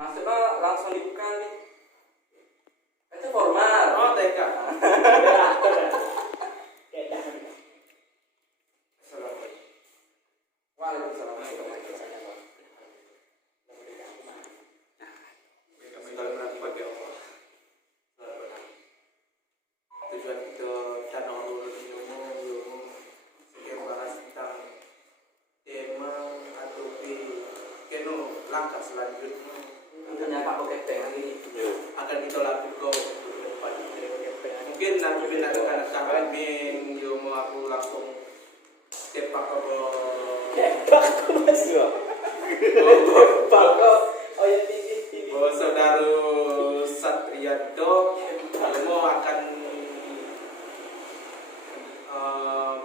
Maksudnya langsung dibuka nih. Itu formal. Oh, TK. Assalamualaikum. Waalaikumsalam. Kami kalau melakukan ya Allah. Tujuan kita channel dulu di umum sekian bahas tentang tema atau keno langkah selanjutnya Tentunya Pak Kepeng ini akan kita lakukan untuk depan. Mungkin nanti ada kami mau aku langsung sepak apa saudara Satrianto mau akan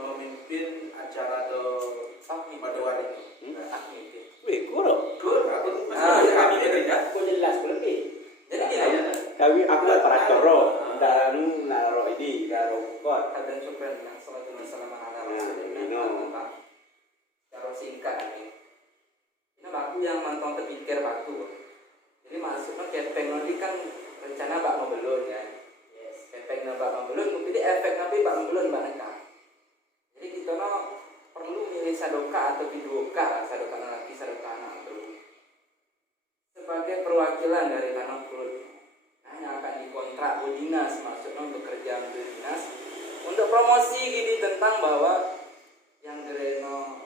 memimpin acara pada hari ini. Kami aku para coro dan naro ini naro kot. kadang coba yang salat masalah mengenal kalau singkat ini aku yang mantong terpikir waktu jadi maksudnya Kepeng nanti kan rencana Pak Membelun ya Kepeng Pak Membelun mungkin efek tapi Pak Membelun banyak jadi kita perlu milih sadoka atau biduoka sadoka laki sadoka anak tuh sebagai perwakilan dari tanah kulit yang akan dikontrak bu dinas maksudnya untuk kerja bu dinas untuk promosi gini tentang bahwa yang gereno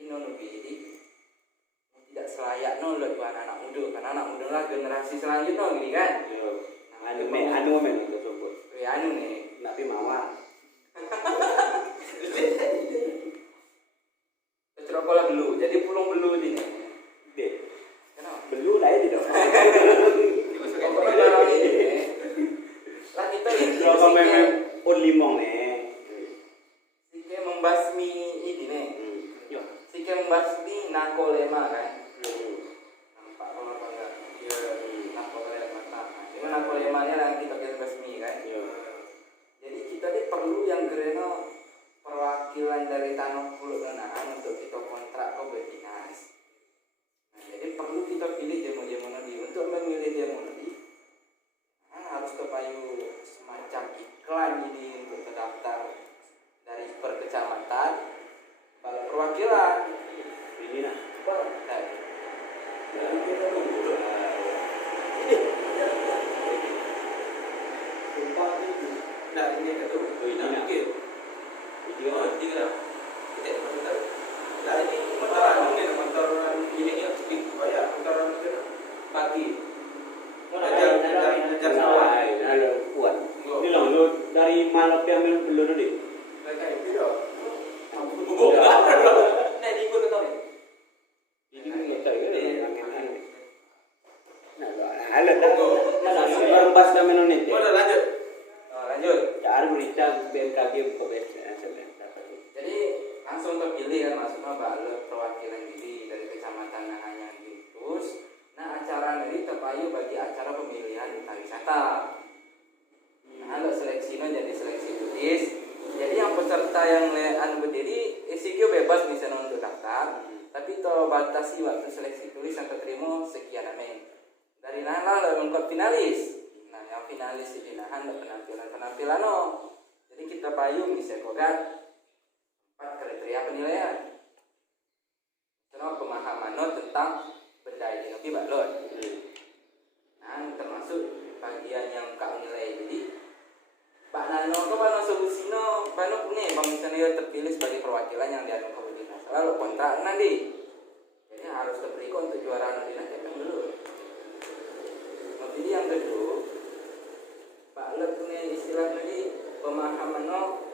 inonubi ini tidak selayaknya oleh anak muda karena anak muda lah generasi selanjutnya gini kan Anu men itu sebut. ya anu nih Nabi mawar. Cerokola belu jadi pulung belu ini Dek. kenapa Belu lah ini dong. pokoknya barang ini lah kita ini Kalau memang pun limong nih. sike membasmi ini nih sike membasmi nakolema kan nampak kalau enggak dia nakolema ini nakolemanya nanti pakai basmi kan jadi kita ini perlu yang gereno perwakilan dari tanah pulau Nanaan untuk kita kontrak ke dinas. Nah, jadi perlu kita pilih demo-demo nanti untuk memilih demo nanti harus kepayu semacam iklan ini untuk terdaftar dari per kecamatan balai perwakilan Ini nak. jadi kita tunggu Nah ini itu mungkin video tiga kita tahu. Nah ini motor ini yang sedikit supaya motor itu pagi. Ajar Kuat. Ini loh lu dari Malok yang ambil belur deh. mereka itu dong. nah di ikut tahu Ini kan nggak tahu ya. Nah, alat baru pas kami nonton. Udah lanjut. lanjut Cara berita BMKG untuk jadi langsung terpilih kan maksudnya balai perwakilan diri dari kecamatan Nanganyang terus nah acara ini terpayu bagi acara pemilihan pariwisata nah lo seleksinya jadi seleksi tulis jadi yang peserta yang lean berdiri isikio bebas bisa untuk daftar tapi kalau batasi waktu seleksi tulis yang terima sekian amin dari nana lo mengkot finalis nah yang finalis di nahan lo penampilan lo jadi kita payung bisa kogat 4 kriteria penilaian pemahaman lo tentang benda ini lebih balon nah termasuk bagian yang kau nilai jadi Pak Nano ke Pak Solusinya Pak Nano punya Bang misalnya terpilih sebagai perwakilan yang diadu komunitas lalu kontrak nanti jadi harus terberikan untuk juara nanti kan dulu jadi yang kedua Pak Lo punya istilah tadi pemahaman lo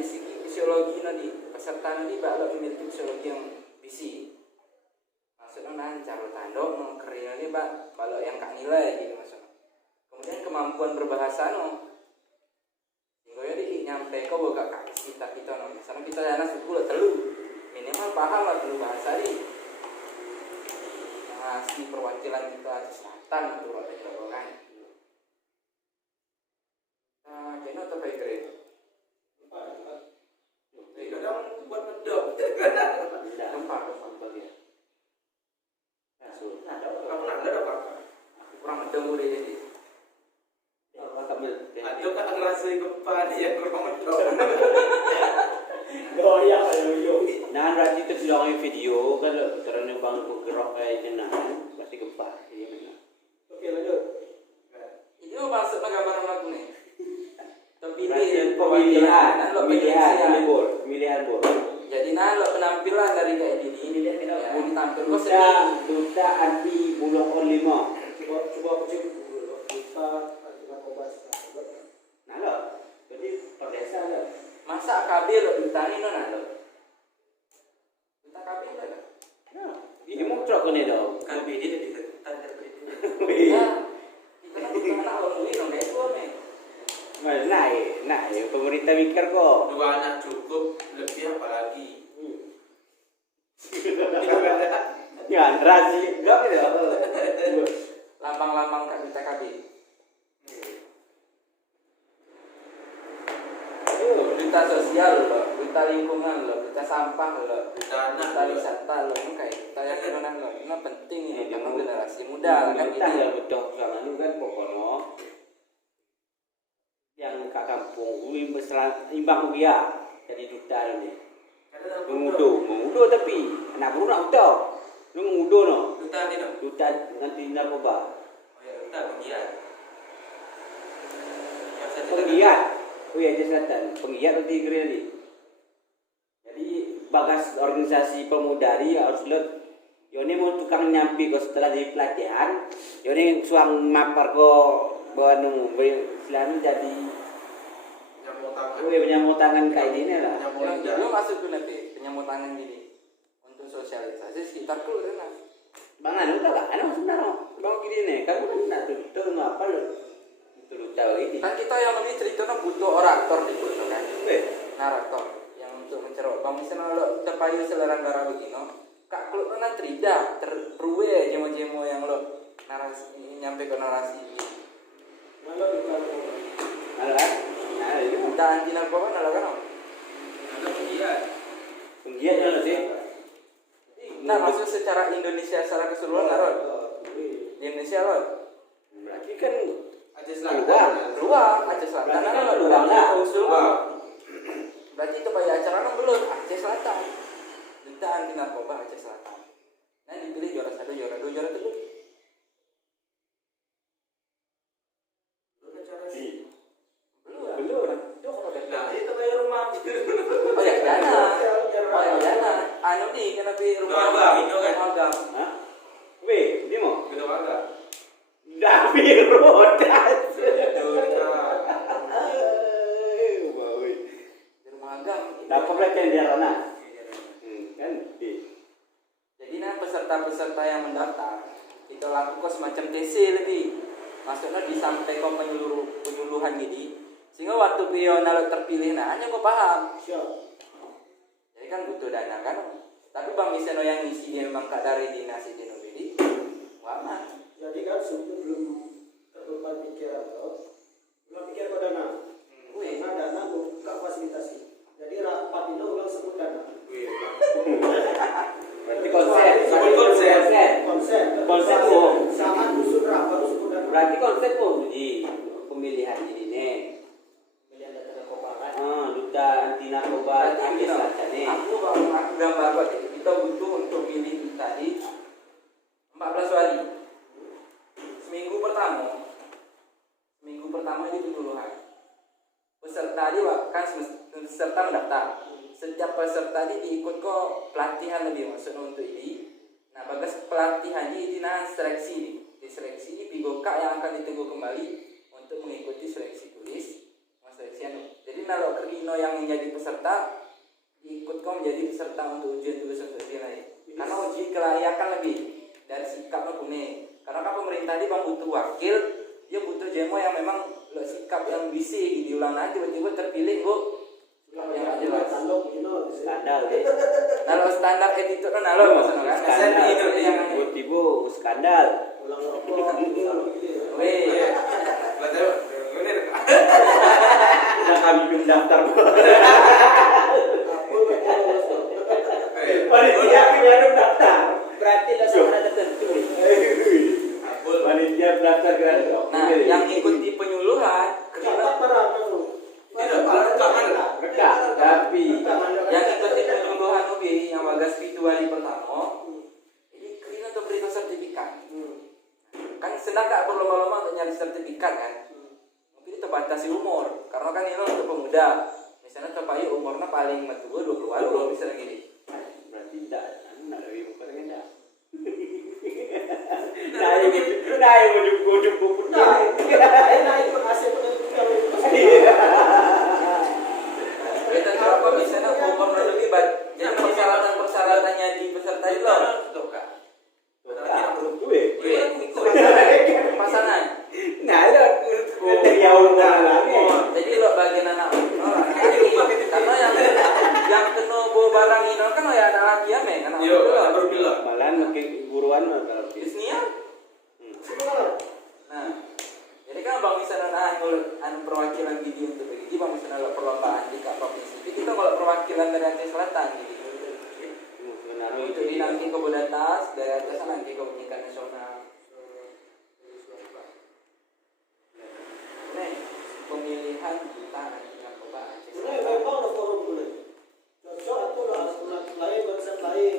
di segi fisiologi nanti peserta nanti Pak Lo memiliki fisiologi yang bisi maksudnya cara tanduk mengkering ini Pak Lo yang kak nilai gitu maksudnya kemudian kemampuan berbahasa no sehingga jadi nyampe kau buka kaki kita no misalnya kita ada suku lo telu minimal paham lah telu bahasa ini si perwakilan kita di selatan itu loh kita kan jadi atau baik keren Kadang buat medok. tempat bagian di video kalau terus bang bergerak kayak jenah pasti gempa. Iya benar. Oke lanjut. Ini maksudnya gambaran lagu nih. Berarti Pemilihan pemilihan bor. Jadi lo penampilan dari kayak gini dia tidak mau ditampil kok Duta anti bulog on 5. Coba cek dulu. Kita anti narkoba. Nah lo, jadi perdesa lo. masa kabir lo ditani lo nalo. Kita kabir lo. Ini mau truk ni dah. Kan dia di tanda itu. Ya. Kita kan bukan anak orang ini dong itu nih. Naik, pemerintah mikir kok. 2 anak cukup, lebih apa lagi? Ya, razi, gak ada. Lambang-lambang kak kita kabir. Duta sosial lo, duta lingkungan lo, duta sampah lo, duta wisata lo, ini kayak duta yang gimana lo, ini penting ini karena generasi muda kan Kita ini. ya betul sama lu kan pokoknya yang ke kampung imbang uya jadi duta ini. Mengudo tapi anak buru nak udah, lu mengudo no. Duta ni dong. Duta nanti narkoba. Oh ya, duta penggiat. Yang satu lagi. Penggiat. Oh iya, di selatan. Penggiat nanti kira ni. Jadi bagas organisasi pemuda ni harus lihat. Yoni mau tukang nyampi ko setelah di pelatihan. Yoni suang mapar ko bawa nung selalu jadi. Nyamu tangan. Oh iya, penyamu tangan kayak gini lah. Lu masuk tuh nanti penyambut tangan gini untuk sosialisasi sekitar tuh kan. Bang Anu tahu tak? Anu sebenarnya. Bang gini nih, kamu kan nak tuh ngapa lu? Itu lu tahu ini. Kan kita yang lebih ceritanya butuh orator di butuh kan. Narator yang untuk mencerot. Bang misalnya lo terpayu selerang darah begini, kak kalau lo nanti tidak terperue jemo-jemo yang lo narasi nyampe ke narasi. Malah duta. Malah, nah itu. Kita anti narkoba nala kan? Ada penggiat. Penggiat lah sih. Nah maksud secara Indonesia secara keseluruhan narot. Di Indonesia lo. Berarti kan Aceh Selatan. Luar Aceh Selatan Berarti kan lo luar lah. usul. Berarti itu kayak acara kan belum Aceh Selatan. Duta anti narkoba Aceh Selatan. Nah dipilih juara 1, juara 2, juara 3. Nah, itu kayak rumah. Oh ya dana. Oh ya dana. Anu nih kenapa rumah Agam, itu kan. Agam. hah? Weh, ini mau? Gitu bangga. Dapir rodas. Di rumah Agam. Dapat pelatihan di Arana. Kan? Jadi nah peserta-peserta yang mendaftar kita lakukan semacam TC lebih. Maksudnya disampaikan penyuluhan gini. Sehingga waktu pional terpilih nah hanya kau paham. Jadi kan butuh dana kan. Tapi Bang Miseno yang ngisi dia memang tak dari dinasti Dinobidi. Waman. Jadi kan sebelum terbeban pikiran lo, belum pikir pada dana. Wih. Karena dana buka fasilitasi. Jadi rapat itu ulang sebut dana. Berarti konsep. Sebut konsep. Konsep kok. Sama usul rapat sebut dana. Berarti konsep kok di pemilihan ini nih. Pilihan data narkoba kan. Duta anti narkoba Berarti Aceh gini, Selatan nih. aku gambar buat kita butuh untuk milih tadi 14 hari. Seminggu pertama ini penyuluhan. Peserta di kan peserta mendaftar. Setiap peserta di diikut kok pelatihan lebih maksudnya untuk ini. Nah, bagas pelatihan ini nah seleksi di seleksi ini bigoka yang akan ditunggu kembali untuk mengikuti seleksi tulis, seleksi anu. Jadi kalau Kerino yang menjadi peserta ikut kau menjadi peserta untuk ujian tulis untuk nilai. Karena uji kelayakan lebih dari sikap lo punya. Karena kan pemerintah ini bang butuh wakil, dia butuh jemo yang memang lo sikap yang bisi diulang nanti tiba-tiba terpilih kok yang gak jelas. Skandal deh. Kalau standar attitude kan lo maksudnya kan. Skandal itu yang tiba-tiba skandal. Ulang rokok. weh. Udah kami belum daftar. Panitia belum daftar. Berarti lah secara tertentu. Panitia daftar kan. Nah, yang ikuti penyuluhan Rekam, tapi yang ikuti penyuluhan lebih yang bagas pitu wali pertama ini kering untuk beri sertifikat. Kan senang gak berlomba-lomba untuk nyari sertifikat kan. Mungkin itu batasi umur karena kan ini untuk pemuda. Misalnya terpayu umurnya paling matua 20-an kalau misalnya gini. Berarti tidak lebih bukan enggak. Naik hasil penentuan. Kita apa misalnya umur lebih baik. Jadi persyaratannya di peserta itu loh. Kira belum Pasangan. Nah, dari awal lagi. Jadi lo bagian anak orang karena yang kena bawa barang ini kan ya anak laki ya men anak Iya, itu baru bilang. Malahan mungkin buruan kalau bisnisnya. Nah, jadi kan bang misalnya anu perwakilan gini untuk begini bang misalnya perlombaan di provinsi kita kalau perwakilan dari Aceh Selatan gitu. Untuk di nanti ke Bodatas dari atas nanti ke pendidikan nasional. Nih pemilihan kita nanti narkoba Aceh Sebenarnya Selatan. memang ada forum boleh. Cocok atau alat lain, konsep lain.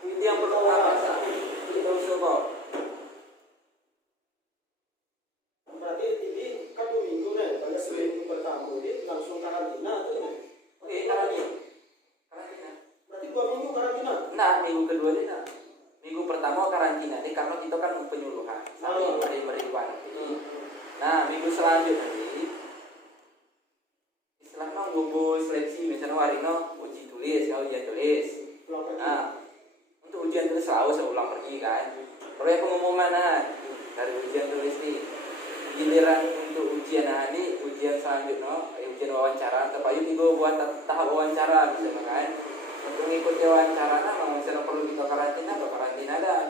Itu yang perlu apa sih? Itu semua. Berarti ini kan 2 minggu nih, pada seminggu pertama ini langsung karantina tuh nih. Oke, karantina. Berarti 2 minggu karantina. Nah, minggu kedua ini nah. Minggu pertama karantina ini karena kita kan penyuluhan sampai beriwan. Nah, minggu selanjutnya ini istilahnya gugus seleksi misalnya warino uji tulis, ujian tulis. Nah, untuk ujian tulis selalu saya ulang pergi kan. Proyek pengumuman dari ujian tulis nih. Giliran untuk ujian ini ujian selanjutnya ujian wawancara terpayu juga buat tahap wawancara misalnya kan. Untuk mengikuti wawancara misalnya perlu kita karantina atau karantina dan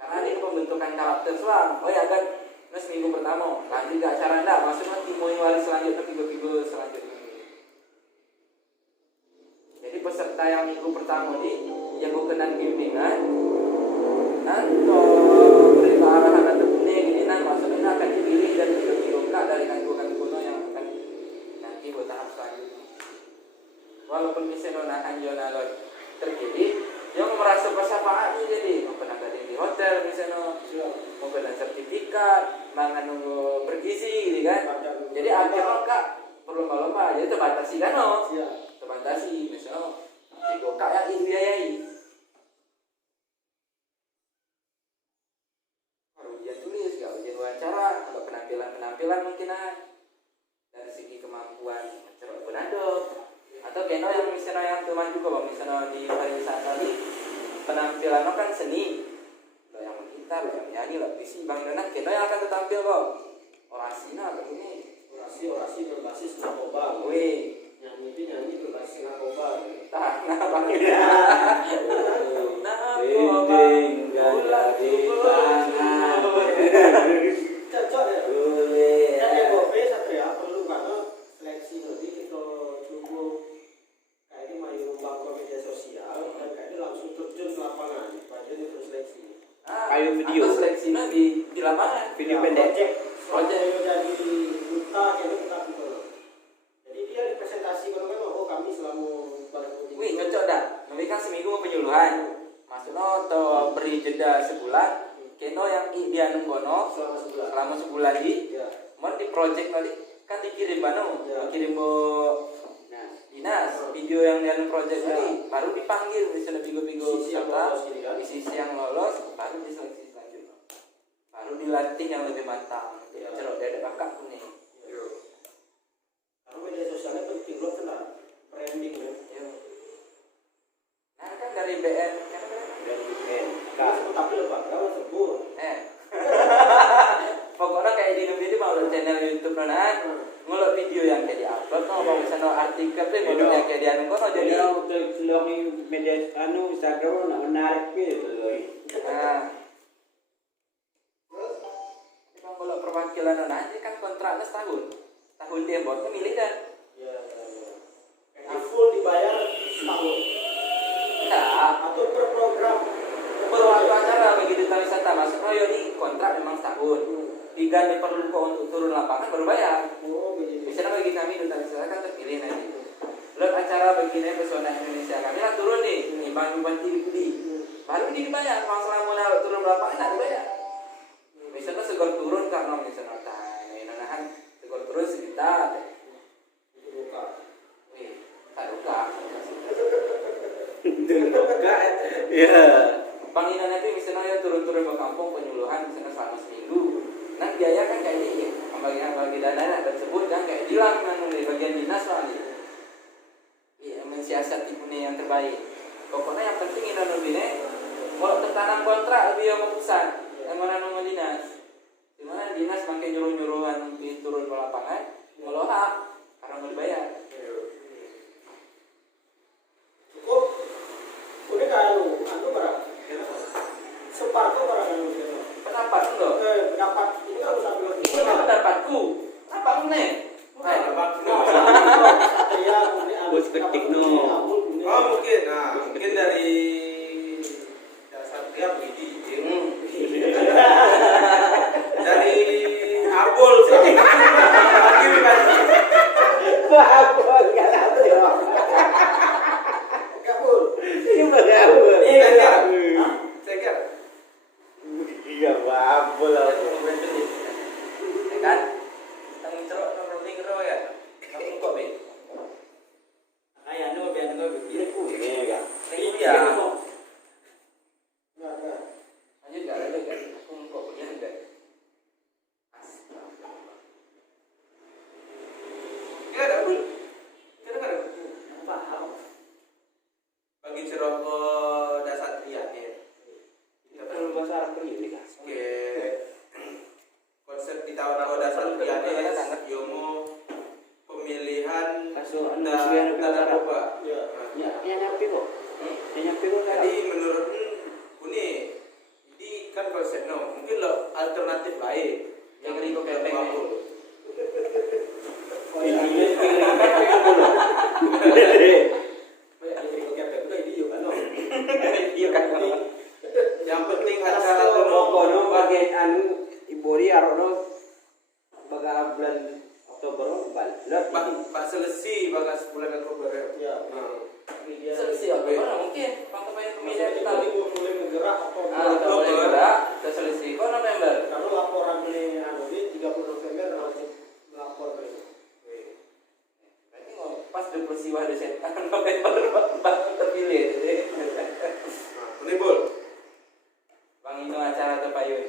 karena ini pembentukan karakter selang. Oh ya kan, minggu pertama lanjut ke acara anda maksudnya timui wali selanjutnya minggu selanjutnya. Jadi peserta yang minggu pertama ini yang berkenan bimbingan nanti berita arahan atau gini maksudnya akan dipilih dan dibuka dari kantor-kantor yang akan nanti buat tahap selanjutnya. Walaupun misalnya anjona terjadi, yang merasa bersamaan jadi mau pernah di hotel misalnya, mau pernah sertifikat, mangan bergizi, gitu kan. Jadi akhirnya kak berlomba-lomba, jadi terbatasi kan terbatasi misalnya si kak yang dibiayai. Ujian tulis, gak ujian wawancara, ada penampilan mungkin dari segi kemampuan cerita penado. Atau kena yang misalnya yang teman juga bang misalnya di pariwisata ini penampilannya kan seni yang gitar yang nyanyi lah visi bang Donat kena yang akan tampil bang orasi ini orasi berbasis narkoba. wih Nyanyi berbasis narkoba. nah bang Dinding gajah di tangan. Cocok ya. Boleh. Kan yang gope Satria perlu karena seleksi nanti kita cukup kayak ini main membangun media sosial dan kayak ini langsung terjun ke lapangan. Bagian itu seleksi. Kayu video. atau seleksinya di lapangan Video pendek. Project jadi duta kayak itu kita gitu. Jadi dia representasi kalau oh kami selama pada wih cocok dah nanti kan seminggu penyuluhan maksudnya atau beri jeda sebulan kena yang dia nunggono selama sebulan di mau di project nanti kan dikirim kirim Nah, dinas video yang dia project tadi baru dipanggil misalnya bingung serta di sisi yang lolos baru diseleksi selanjutnya baru dilatih yang lebih matang cerok dari kakak pun nih karena media sosialnya penting loh kena branding ya. nah kan dari BN kan dari BNK. Tapi lepas kalau sebut pokoknya kayak di ini mau channel YouTube nonan ngulur video yang kayak diupload mau misalnya artikel tuh ngulur yang kayak dianu kono jadi untuk seluruh media Instagram nak menarik gitu loh. nah kalau perwakilan nonan kan kontraknya setahun dia buat milih dan full dibayar setahun enggak atau per program per waktu acara bagi duta wisata maksudnya ini kontrak memang setahun diganti perlu untuk turun lapangan baru bayar oh begini misalnya bagi kami duta wisata kan terpilih nanti lo acara begini pesona Indonesia kami lah turun nih bantu budi baru ini dibayar kalau selama turun berapa enak dibayar misalnya segor turun karena misalnya nahan segor turun sekitar taruka ya Panginan itu misalnya turun-turun ke kampung penyuluhan misalnya selama seminggu nah biaya kan kayak ini bagi dana tersebut kan kayak hilang kan dari bagian dinas lah nih ya mensiasati punya yang terbaik pokoknya yang penting ini lebih kalau tertanam kontrak lebih yang pusat yang mana nomor dinas dimana dinas makin nyuruh-nyuruhan turun ke lapangan kalau hak karena mau dibayar cukup udah kalau anu barang separuh barang anu pendapat enggak pendapat ini kan udah bilang ini pendapatku apa nih bos ketik no oh mungkin mungkin dari dasar dia begini dari abul sih Babol kalau ya. kabul Ini babol. saya Iya babol aku. ya kan tanggung cerok nomor tinggal ya kamu kok be Ayah no biar no begini ku. Ini ya. iya lanjut gak ada gak aku kok punya enggak ada pun ada Paham. bagi ceroko dasar dia Kita perlu bahasa Arab ini kan. ke konsep kita orang dasar dia yomo pemilihan Masuk dan tata rupa Ya, nyampe kok. Nyampe kok. jadi menurut ini kan konsepnya mungkin lo alternatif lain yang riko kepeng Oh ini iya kan yang penting acara itu kono bagian anu ibori arono baga bulan Oktober balik. Pak selesai bagas bulan Oktober ya. selesai Oktober mungkin pemilihan kita mulai bergerak Oktober kita selesai kok November kalau laporan ini anu di 30 November harus lapor ke berarti pas di peristiwa Desember November terpilih menimbul Bang Ino acara terpayun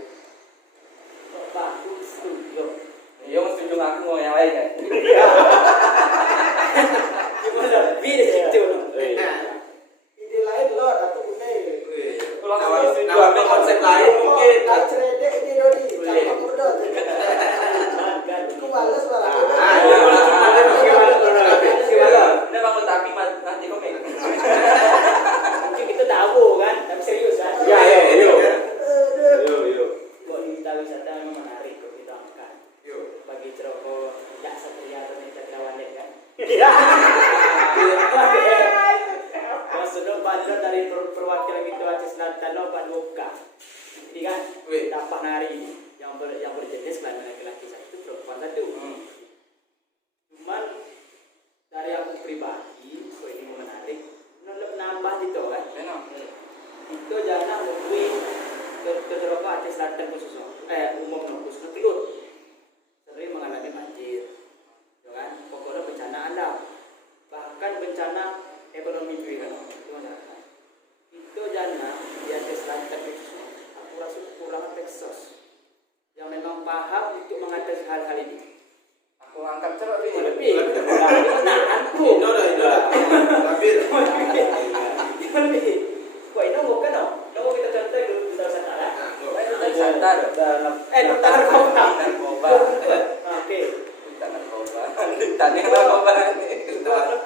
Bagus setuju. iya mau setuju aku mau yang lain kan Gimana? Beda gitu. ide lain lo atau une nama konsep lain mungkin cerede ini doni cakap muda aku males malah ini bangun tapi nanti komik Mungkin kita tahu kan, tapi serius kan? Ya, yuk. Kok kita wisata memang menarik kok kita angkat. Bagi ceroko jak satria atau cakrawanit kan? Iya. Maksudnya bandar dari perwakilan kita Aceh Selatan lo Muka. Ini kan dapat nari yang berjenis kelamin laki-laki satu perempuan satu. Cuman dari aku pribadi, kok ini menarik, nambah gitu kan? Itu jangan mungkin ke ceroko Aceh Selatan khususnya, umum khususnya Kelut sering mengalami banjir, ya kan? Pokoknya bencana alam, bahkan bencana ekonomi juga kan? Itu jangan di Aceh Selatan khususnya, aku rasa kekurangan Texas yang memang paham untuk mengatasi hal-hal ini. aku angkat cerok ini Lebih, menanganku. Lebih. Kok ini bukan dong? Kamu kita contoh dulu kita Nusantara. Santar Narkoba. Oke. narkoba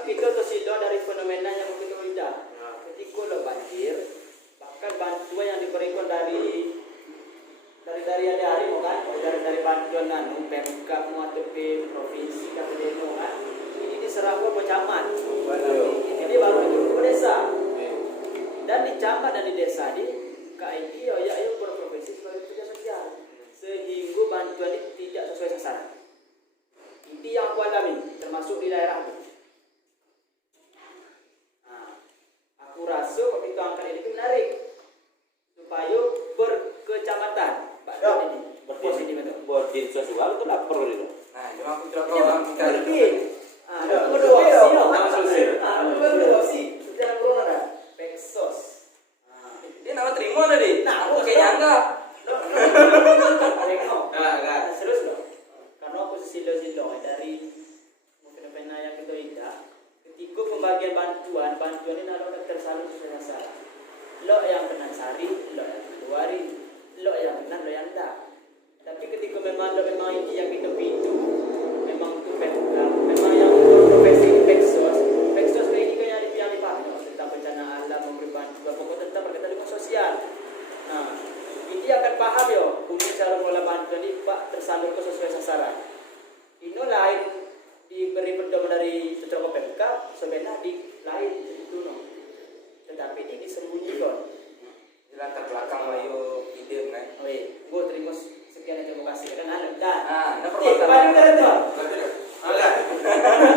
Itu tersido dari fenomena yang kita lihat. Ketika lo banjir, bahkan bantuan yang diberikan dari hari-hari kan, dari bantuan nanu Pemkab atau provinsi kabupaten kan, ini diserah ke camat. Ini baru itu ke desa. Dan di camat dan di desa di KII ya provinsi sebagai kerja sosial sehingga bantuan ini tidak sesuai sasaran. Ini yang aku alami termasuk di daerah itu. perjuangkan ini menarik supaya berkecamatan Pak Ya. ini berpositif itu. Buat di sosial itu lapor itu. Nah, cuma aku coba Iya, orang kita ngerti. Ah, Ya, nomor dua opsi, no. langsung sih. Nomor dua opsi. Sejarah corona dah. Peksos. Dia nama terima tadi. Nah, Aku kayaknya enggak. Enggak. Serius loh. Karena aku silo-silo dari fenomena yang kita indah. Ketika pembagian bantuan ini nalar tersalur sesuai sasaran. Lo yang kena sari, lo yang keluarin, lo yang kena, lo yang enggak. Tapi ketika memang ini yang kita pintu, memang itu memang yang profesi peksos ini kayak yang dipakai tentang bencana alam, memberi bantuan, pokok tentang berkaitan dengan sosial. Nah, ini akan paham yo, kemudian cara mengolah bantuan ini Pak tersalur ke sesuai sasaran. Ini lain diberi pedoman dari secara PMK, sebenarnya di lain itu no. Tetapi ini disembunyikan. Di latar belakang Wayu ide kan. Oh iya, gue terima sekian terima kasih kan ada. Dah. Nah, ini Baru permasalahan. dah tuh. Enggak.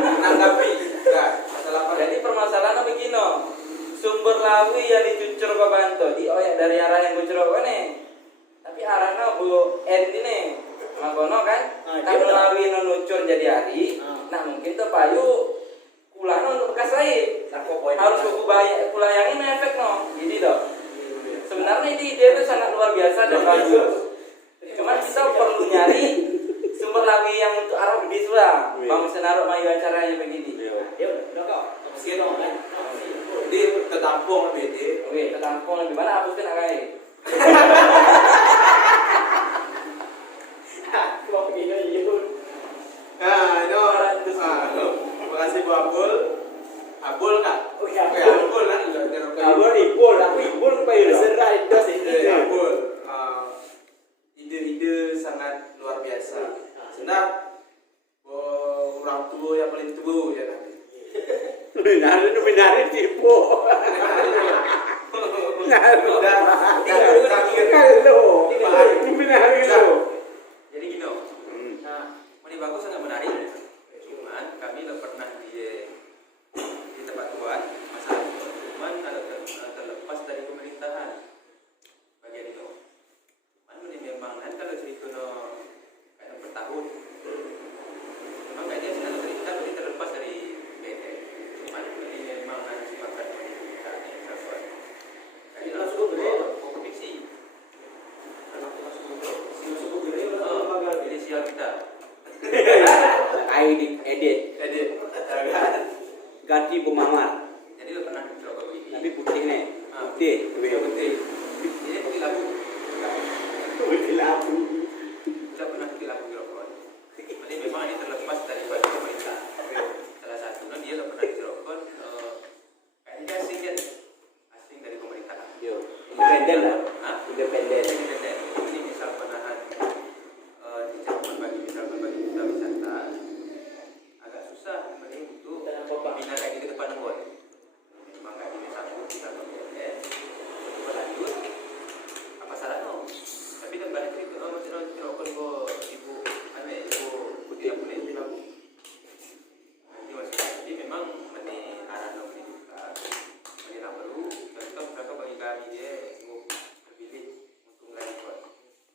Menanggapi. Enggak. Masalah apa? Jadi permasalahannya begini. Sumber lawi yang dicucur ke Banto di dari arah yang bucur nih. Tapi arahnya bu end ini. Magono kan? Dia Kalau betul. lawi nucur jadi hari, nah mungkin tuh payu kulahnya untuk bekas lain. Harus kuku bayar kulayangin efek no. Jadi toh. Sebenarnya ini ide itu sangat luar biasa dan bagus. Cuman kita perlu nyari sumber lawi yang untuk arah gede sudah. Bang Senaruh mayu acaranya begini. Dia udah kau. Meski dong kan. Di ketampung lebih di. Oke, ketampung lebih mana hapuskan agai. Kau begini yuk. Nah, itu terima kasih Bu Abul. Abul Kak. Oh ya, Oke, Abul kan juga Abul ibul, aku ibul apa itu? Serah itu sih. Abul. Ide-ide sangat luar biasa. Sebenarnya orang tua yang paling tua ya nanti. Benar tipu. Jadi gini, ini bagus sangat menarik. Cuman kami tidak pernah di tempat tuan masalah itu. Cuman terlepas dari pemerintahan bagian itu. Cuman ini memang kan kalau cerita kayak per tahun, memang kayaknya sudah cerita berarti terlepas dari BTN. Cuman ini memang harus dipakai pemerintahan yang sesuai. Kayak langsung kompetisi. Inisial kita. Edit ganti pemamar. Jadi lo pernah mencoba begini. Tapi putih nih. Putih. Putih. Ini putih labu. Putih labu. Kita pernah putih labu Cirebon. Jadi memang ini terlepas daripada pemerintah. Salah satunya dia lo pernah di Cirebon. Kayaknya asing dari pemerintahan. Yo, independen lah. Hah? Independen. Independen. Ini misal penahan di Cirebon bagi duta wisata agak susah untuk membina kayak gitu depan nembon. Memang kayak gini satu kita kemudian berlanjut apa salahnya? Tapi kan balik ke masih Cirebon ibu putih yang punya ibu lagu. Ini masih jadi memang ini arah nomor juga ini perlu contoh mereka bagi kami dia terpilih untuk melanjutkan.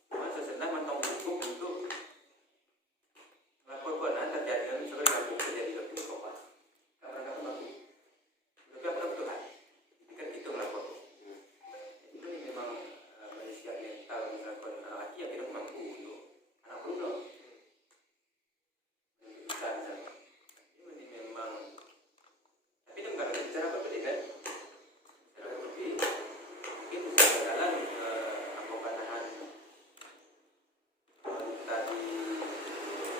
Masa senang mentong cukup untuk laporan terjadi seperti lagu terjadi di Eropa. Karena kami mampu. Tapi apa Tuhan? Kan kita melapor. Itu memang manusia mental misalkan laki yang tidak mampu untuk anak perlu. Bisa misalnya. Ini memang. Tapi itu kalau bicara pendidikan, secara pendidikan mungkin bisa berjalan penggunaan tadi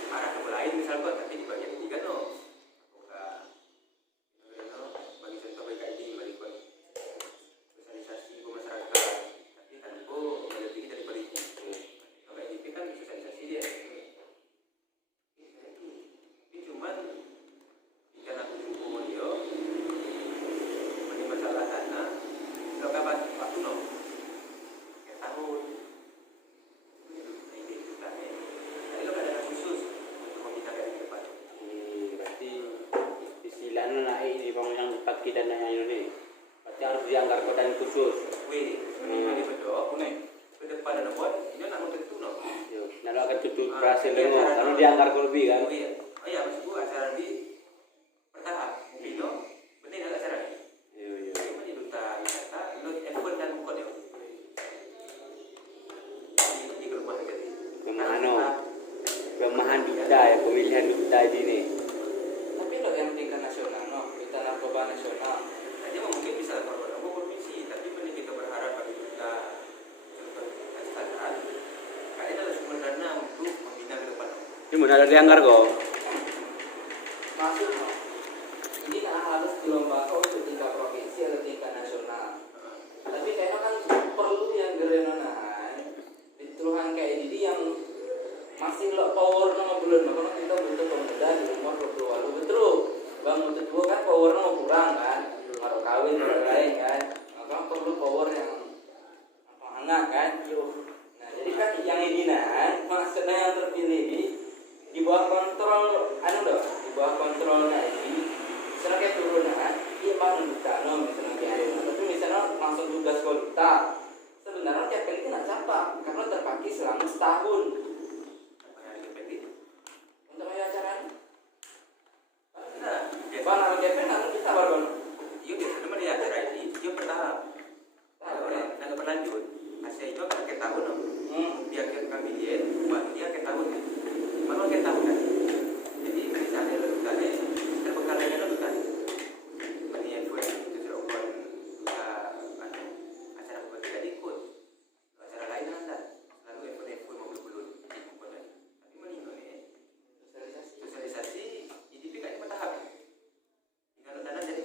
arah ke lain misalkan, tapi di bagian ketiga bagi contoh BKID melakukan sosialisasi ke masyarakat, tapi tanpa melebihi daripada itu. Kalau BKID kan sosialisasi dia. Tapi cuman jika aku jumpa dia, ini masalah dana, kalau kapan waktu tahun. Berarti istilahnya naik di bawah yang dipakai dana yang ini. Berarti harus dianggar kota khusus. Wih, ini betul. Ke depan ada buat, ini nak mau tentu no. Yo, nalo akan tutup berhasil lengo karena dianggar ke lebih kan. Oh iya, maksud gua acara di bertahap. Bino, bener ada acara ni. Yo. Cuma di duta wisata, lo effort dan bukan dia. Di rumah tadi. Pemahan duta ya, pemilihan duta ini. Tapi lo yang tingkat nasional, no, kita narkoba nasional. Jadi mungkin bisa korban provinsi, tapi benar kita berharap bagi kita standar. Kayaknya adalah sumber dana untuk membina ke depan. Ini mana ada dianggar kok. Maksud, no, ini nggak harus dilombakan untuk tingkat provinsi atau tingkat nasional. Tapi kayaknya kan perlu yang gerenanan, dituruhan kayak ini yang masih lo power nama bulan, makanya kita butuh pemuda di umur 20 betul. Bang butuh tua kan power nama kurang kan, baru kawin dan lain kan, maka perlu power yang hangat kan. Nah jadi kan yang ini maksudnya yang terpilih di bawah kontrol, di bawah kontrolnya ini, misalnya kayak turunan, iya mana duta, no misalnya kayak, tapi misalnya langsung tugas ke duta, sebenarnya kayak penting nggak siapa, karena terpakai selama setahun. Untuk acara ini, bang kalau kayak penting kita baru. Iya, biasanya dia acara ini, dia bertahap. Nah, berlanjut. Asia itu kan ke tahun, dia kami dia, buat dia ke tahun. Malah ke tahun kan. Jadi misalnya tadi terbengkalainya lo tadi. Ini info itu dilakukan acara buat tidak ikut. Acara lain ada. Lalu info mau belum. Tapi meninggal nih. Sosialisasi ini kayaknya bertahap. Tinggal dana jadi.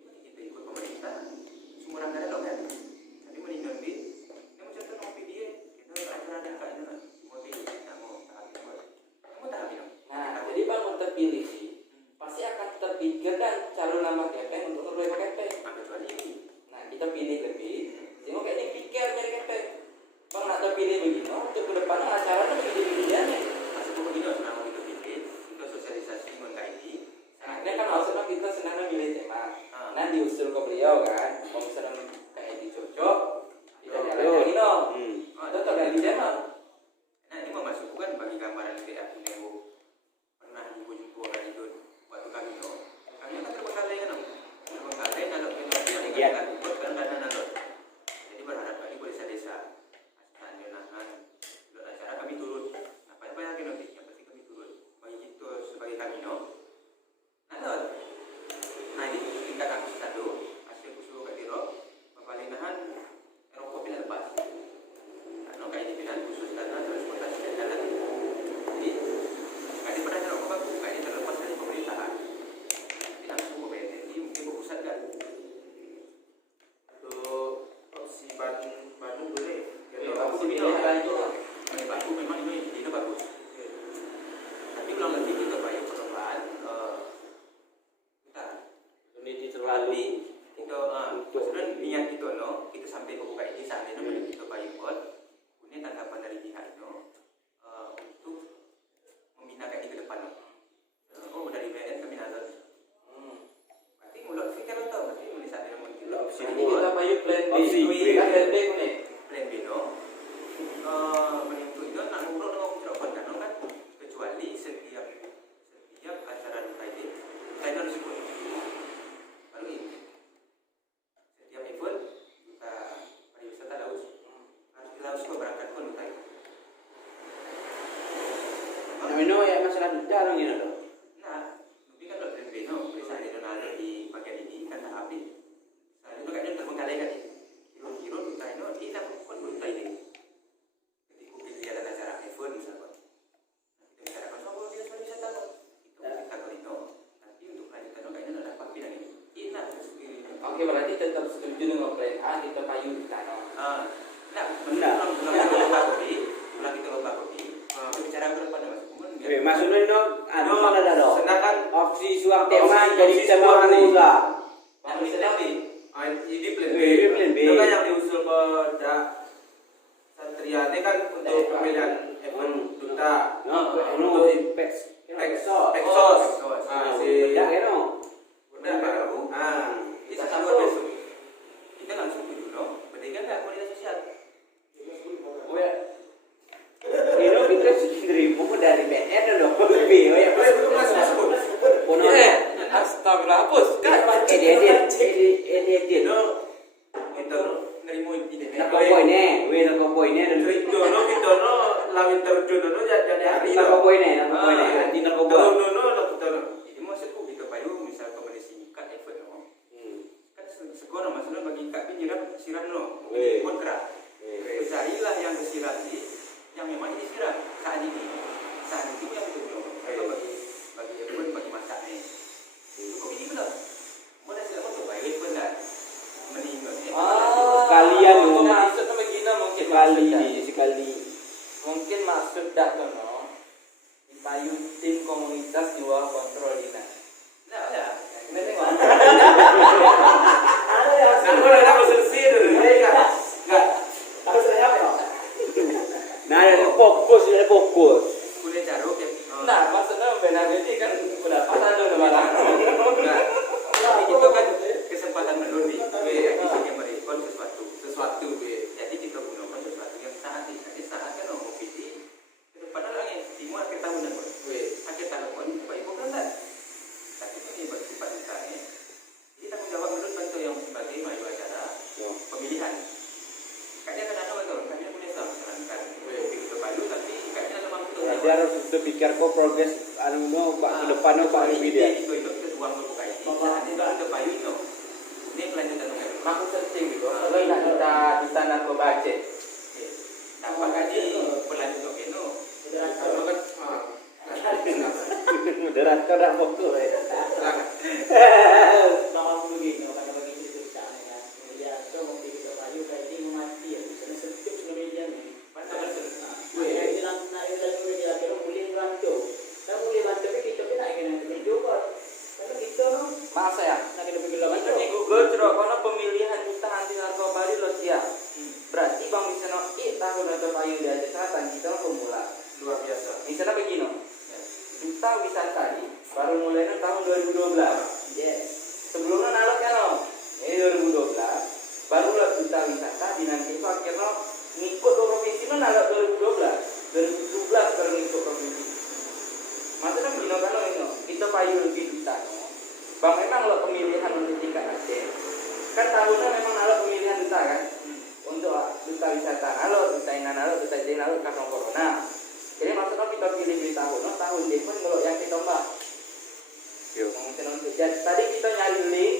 Jadi kita ikut pemerintah. Semua orang ada kan. Tapi meninggal di. Ini macam tu ngopi dia. Kita acara ada kat itu. Nah, jadi bang untuk pilih sih, pasti akan terpikir dan calon nama kepeng untuk ngeroyok kepeng. Nah, kita pilih lebih, sehingga kayak ini pikir nyari kepeng. Bang nak terpilih begini, untuk kedepannya acaranya begini-begini nih. Masih begini, selama kita pikir, kita sosialisasi mengenai ini. Nah, ini kan maksudnya kita senang memilih tema. Nah, diusul ke beliau kan, kalau misalnya kayak dicocok, kita jalan ini dong. Itu tergantung tema. Nah, ini memasukkan bagi gambaran PA Punego pernah jumpa kali itu waktu kami itu. Kami kan terbengkalai kan, terbengkalai kalau penelitian yang kita buat kan dana nalot. Jadi berharap kali boleh desa, asal nahan, buat acara kami turun. Apa yang nanti yang pasti kami turun. Bagi itu sebagai kami no. Nalot. Nah ini tingkat kami satu, hasil usul katiro, pembalinahan rokok pilihan lepas. Karena kayak ini pilihan khusus karena transportasi dan jalan. Jadi kali pernah rokok bagus, kali terlepas dari pemerintahan. Tidak semua BNI mungkin berpusat kan. Untuk opsi Bandung boleh. Jadi bagus ini bagus memang ini bagus. Tapi ulang lagi kita bayar perlombaan. Ini terlalu kita maksudnya niat kita no, kita sampai buka ini sampai no kita bayar buat. Ini tanggapan dari pihak itu untuk membina kayak ke depan. Oh dari BNN kami nazar. Berarti mulai fikir atau berarti menulis ada yang opsi Jadi kita payu plan B. Opsi B. Kan plan B nih. plan B no. Menentu itu nak ngobrol dengan pejabat kan kecuali setiap acara duta ini kita harus ikut. Baru ini setiap event duta pariwisata Laos harus kita berangkat pun duta itu. Namanya ya masalah duta orang ini loh. Nah, tapi kan plan B no, misalnya ada di bagian ini kan tahap ini. Saya itu kayaknya terbengkalai kan. Kira-kira duta ini kita pun duta ini. Ketika pilih ada acara event misalnya. Kita bicarakan soal dia wisata no. Kita kalau itu nanti untuk lanjutan kayaknya ada apa bilang ini. Ini Oke, berarti tetap setuju dengan plan A, kita payu di sana. nah, kita lomba kopi. Kita bicara berapa nih mas? Oke, maksudnya itu ada mana ada dong? Sedangkan Opsi suang tema jadi bisa mau enggak? yang misalnya ini plan B. Ini plan B. Itu kan yang diusul ke Satria ini kan untuk pemilihan event duta. Untuk Exos. Ya, Udah baru. Itu Kita satu satu. besok. edit. No, itu nerimo ide. Nak boy ne, we nak boy ne dan Dono kita no lawin terjun no jadi hari nak boy ne, nanti nak boy. No kita no. Ini maksudku kita payu misal kau singkat effort no. Kan sekolah maksudnya bagi kak penyiram siram no. Pun kerak. Carilah yang bersiram ini, yang memang ini siram saat ini yang betul no. Bagi effort bagi masak ni. Cukup ini benar. Mana siapa tu baik benar. Meninggal. Sekalian tu. Maksudnya begini mungkin sekali. Mungkin maksud dah tu no. Dipayung tim komunitas di bawah kontrol dinas. Nah, ya. Ini tengok. Aku dah selesai dah. Enggak. Harus saya apa ya? Nah, fokus. Boleh taruh ke. Nah, maksudnya benar ini kan udah pasal udah barang. Enggak. Tapi itu kan kesempatan melurus. Di sini merespon sesuatu. Jadi kita gunakan sesuatu yang saat ini. Jadi saat kan mau pilih. Padahal lagi timur akhir tahun dan akhir tahun pun baik bukan kan? Tapi ini bersifat ditanya. Jadi tanggung jawab menurut bantu yang sebagai maju acara pemilihan. Kayaknya kan ada betul. Kayaknya punya sarankan. Begitu baru tapi kayaknya memang betul. Jadi harus berpikir kok progres anu no ke depan no Pak lebih dia. Itu uang berbuka ini. Nanti itu bayu itu. Ini kelanjutan nomor. Maksud penting gitu. Kalau tidak kita di sana ke budget. Apakah di berlanjut ke no? Kalau kan Moderator nak fokus. Nama aku begini, karena bagi cerita kan. Media itu mungkin kita payu kaiting mati ya. Sudah sempit sudah media ni. Betul. Ini nak media kalau boleh bantu. Tak boleh bantu tapi kita nak kena video kok. Kalau kita masa ya. nak kena video Itu di Google cerok kono pemilihan duta anti narkoba di Rusia. Berarti Bang Wisno tahun atau payu di Aceh Selatan kita pemula. Luar biasa. Misalnya begini. Duta wisata ini baru mulai tahun 2012. Yes. Sebelumnya nalok kan no. Ini 2012. Barulah duta wisata di nanti itu akhirnya ngikut ke provinsi no nalok 2012. 2017 baru ngikut provinsi. Maksudnya begini kan no. Kita payu lebih duta no. Bang memang lo pemilihan untuk tingkat Aceh. Kan tahunnya memang nalok pemilihan duta kan. Untuk duta wisata nalok, duta inan nalok, duta jadi nalok karena corona. Jadi maksudnya kita pilih di tahun depan kalau yang kita mbak. Jadi tadi kita nyari link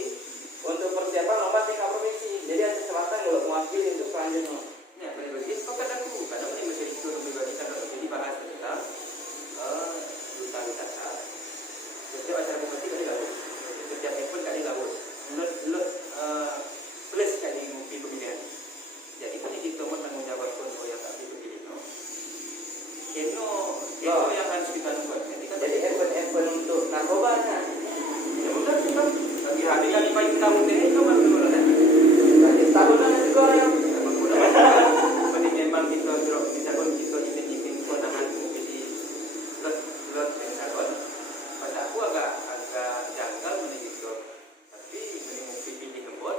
untuk persiapan lomba tingkat provinsi. Jadi Aceh Selatan kalau mewakili untuk selanjutnya. Ya, berarti kok kataku karena ini masih itu pribadi kan jadi bahas tentang duta wisata. Setiap acara bupati kali gabut, setiap event kali gabut. Menurut plus kali ngupi pemilihan. Jadi punya kita mau tanggung jawab konvoy yang tak dipilih no. Itu yang harus kita lakukan. Jadi event untuk narkoba kan. Ya udah sudah. Bagi hari kali paling tahun ini itu baru dulu kan. Berarti setahun kan itu orang. Penting memang kita drop misalkan kita ingin kewenangan di lot misalkan. Pada aku agak janggal menurut tapi menurut pilih nombor.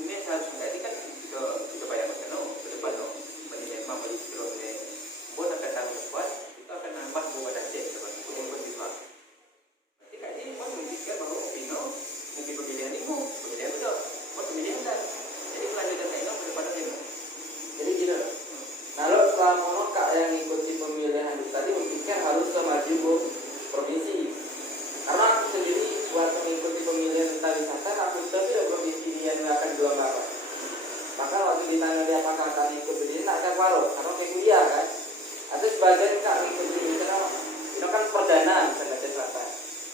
Ini harus menjadi kan kita bayangkan ke depan memang bagi drop ini. Buat akan tahun depan kita akan nambah beban Aceh seperti pun siswa. Berarti kali ini pun memikirkan bahwa Pino mungkin pemilihan betul, buat pemilihan betul. Jadi kelanjutan saya ke depan Pino. Jadi gini. Kalau selama kak yang ikuti pemilihan itu tadi mungkin harus maju ke provinsi. Karena aku sendiri buat mengikuti pemilihan duta wisata, aku tahu tidak provinsi yang akan dua apa. Maka waktu ditanya dia apakah akan ikut berdiri, tak akan paruh, karena kayak kuliah kan. Atau sebagian kak ikut berdiri, itu kan perdana misalnya Aceh Selatan.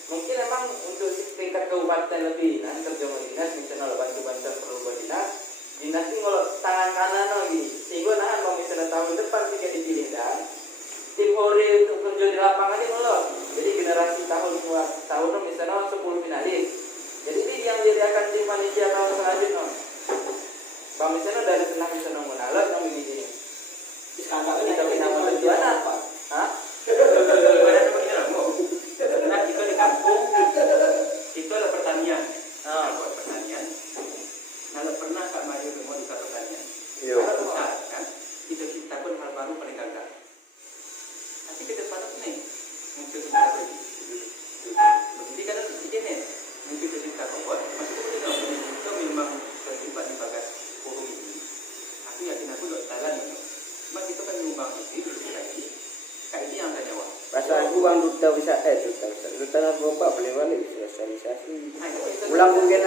Mungkin memang untuk tingkat kabupaten lebih, nanti kerja dinas, misalnya bantu-bantu perlu dinas ini kalau tangan kanan lagi, sehingga kalau misalnya tahun depan jika dipilih dan tim Hore untuk kerja di lapangan ini loh. Jadi generasi tahun misalnya 10 finalis. Jadi ini yang disediakan tim panitia tahun selanjutnya. Kalau misalnya dari senang misalnya menalak yang begini. Sekarang Kita bisa tujuan apa? Hah? Nah, kita di kampung itu ada pertanian. Buat pertanian. Kalau pernah Kak Mario mau di pertanian. Kalau besar kan, kita ciptakan hal baru paling gagal. Tapi kita patut nih, mungkin kita lagi. Begini kan begini, mungkin kita cipta robot. bang duta duta narkoba boleh balik sosialisasi. Ulang mungkin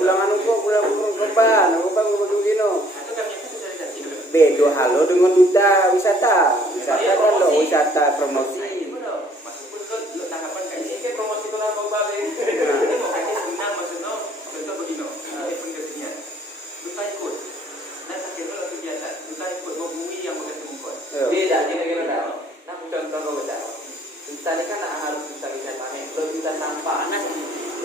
ulang anu kok ulang narkoba begini. Itu kan itu sosialisasi. Bedo halo dengan duta wisata kan lo wisata promosi. Maksudku lo tanggapan kayak ini kayak promosi ke narkoba ini mau kayak senang maksudnya contoh begini ini pengertiannya duta ikut nah akhirnya lo kegiatan duta ikut mau bumi yang bekas mengkon Beda gini-gini dah. Nah, contoh kau baca. Kita ini kan harus bisa wisata nih. Lo bisa sampah.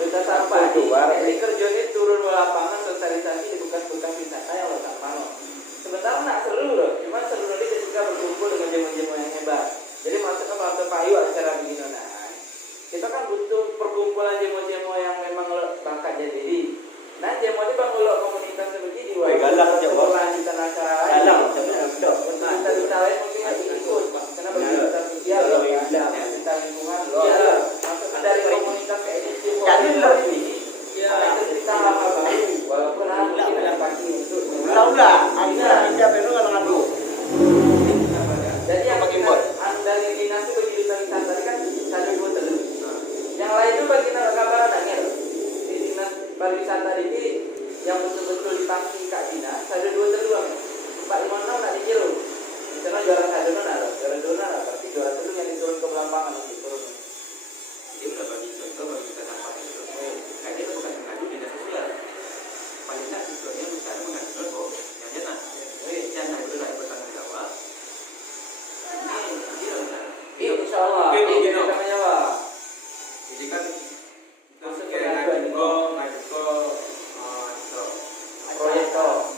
Kita sampah di kerja ini turun ke lapangan sosialisasi di bekas-bekas wisata yang lo tak mau. Sebentar nak seluruh, cuma seluruh ini ketika berkumpul dengan jemaah-jemaah yang hebat. Jadi maksudnya kalau payu acara begini nah, kita kan butuh perkumpulan jemaah-jemaah yang memang bakat jadi. Nah jemaah ini bang lo komunitas sebegini. Galak jemaah. Lanjutan acara. Galak Kita lain mungkin harus ikut, karena berita sosial lo ada, berita lingkungan lo. Maksudnya dari komunitas kayak ini. Jadi lo ini. Kita lama baru, walaupun kita tidak pasti untuk. Udah, siapa itu kalau ngadu? Jadi yang dari dinas itu begitu tentang tadi kan satu dua telur. Yang lain itu bagi kabar adanya di dinas pariwisata ini yang betul-betul dipangki Kak Dinas satu dua telur. Pak Imono nak dikirim. Misalnya juara satu juara tapi juara telur yang diturun ke lapangan gitu. dia udah bagi contoh bagi kita sampah itu kayak dia bukan mengadu dinas sosial paling tidak tujuannya misalnya mengadu kok yang jenak jangan itu lagi bertanggung jawab ini dia benar Insya Allah. Ini namanya apa? jadi kan Masuk ke kayak pengaduan ngadu ke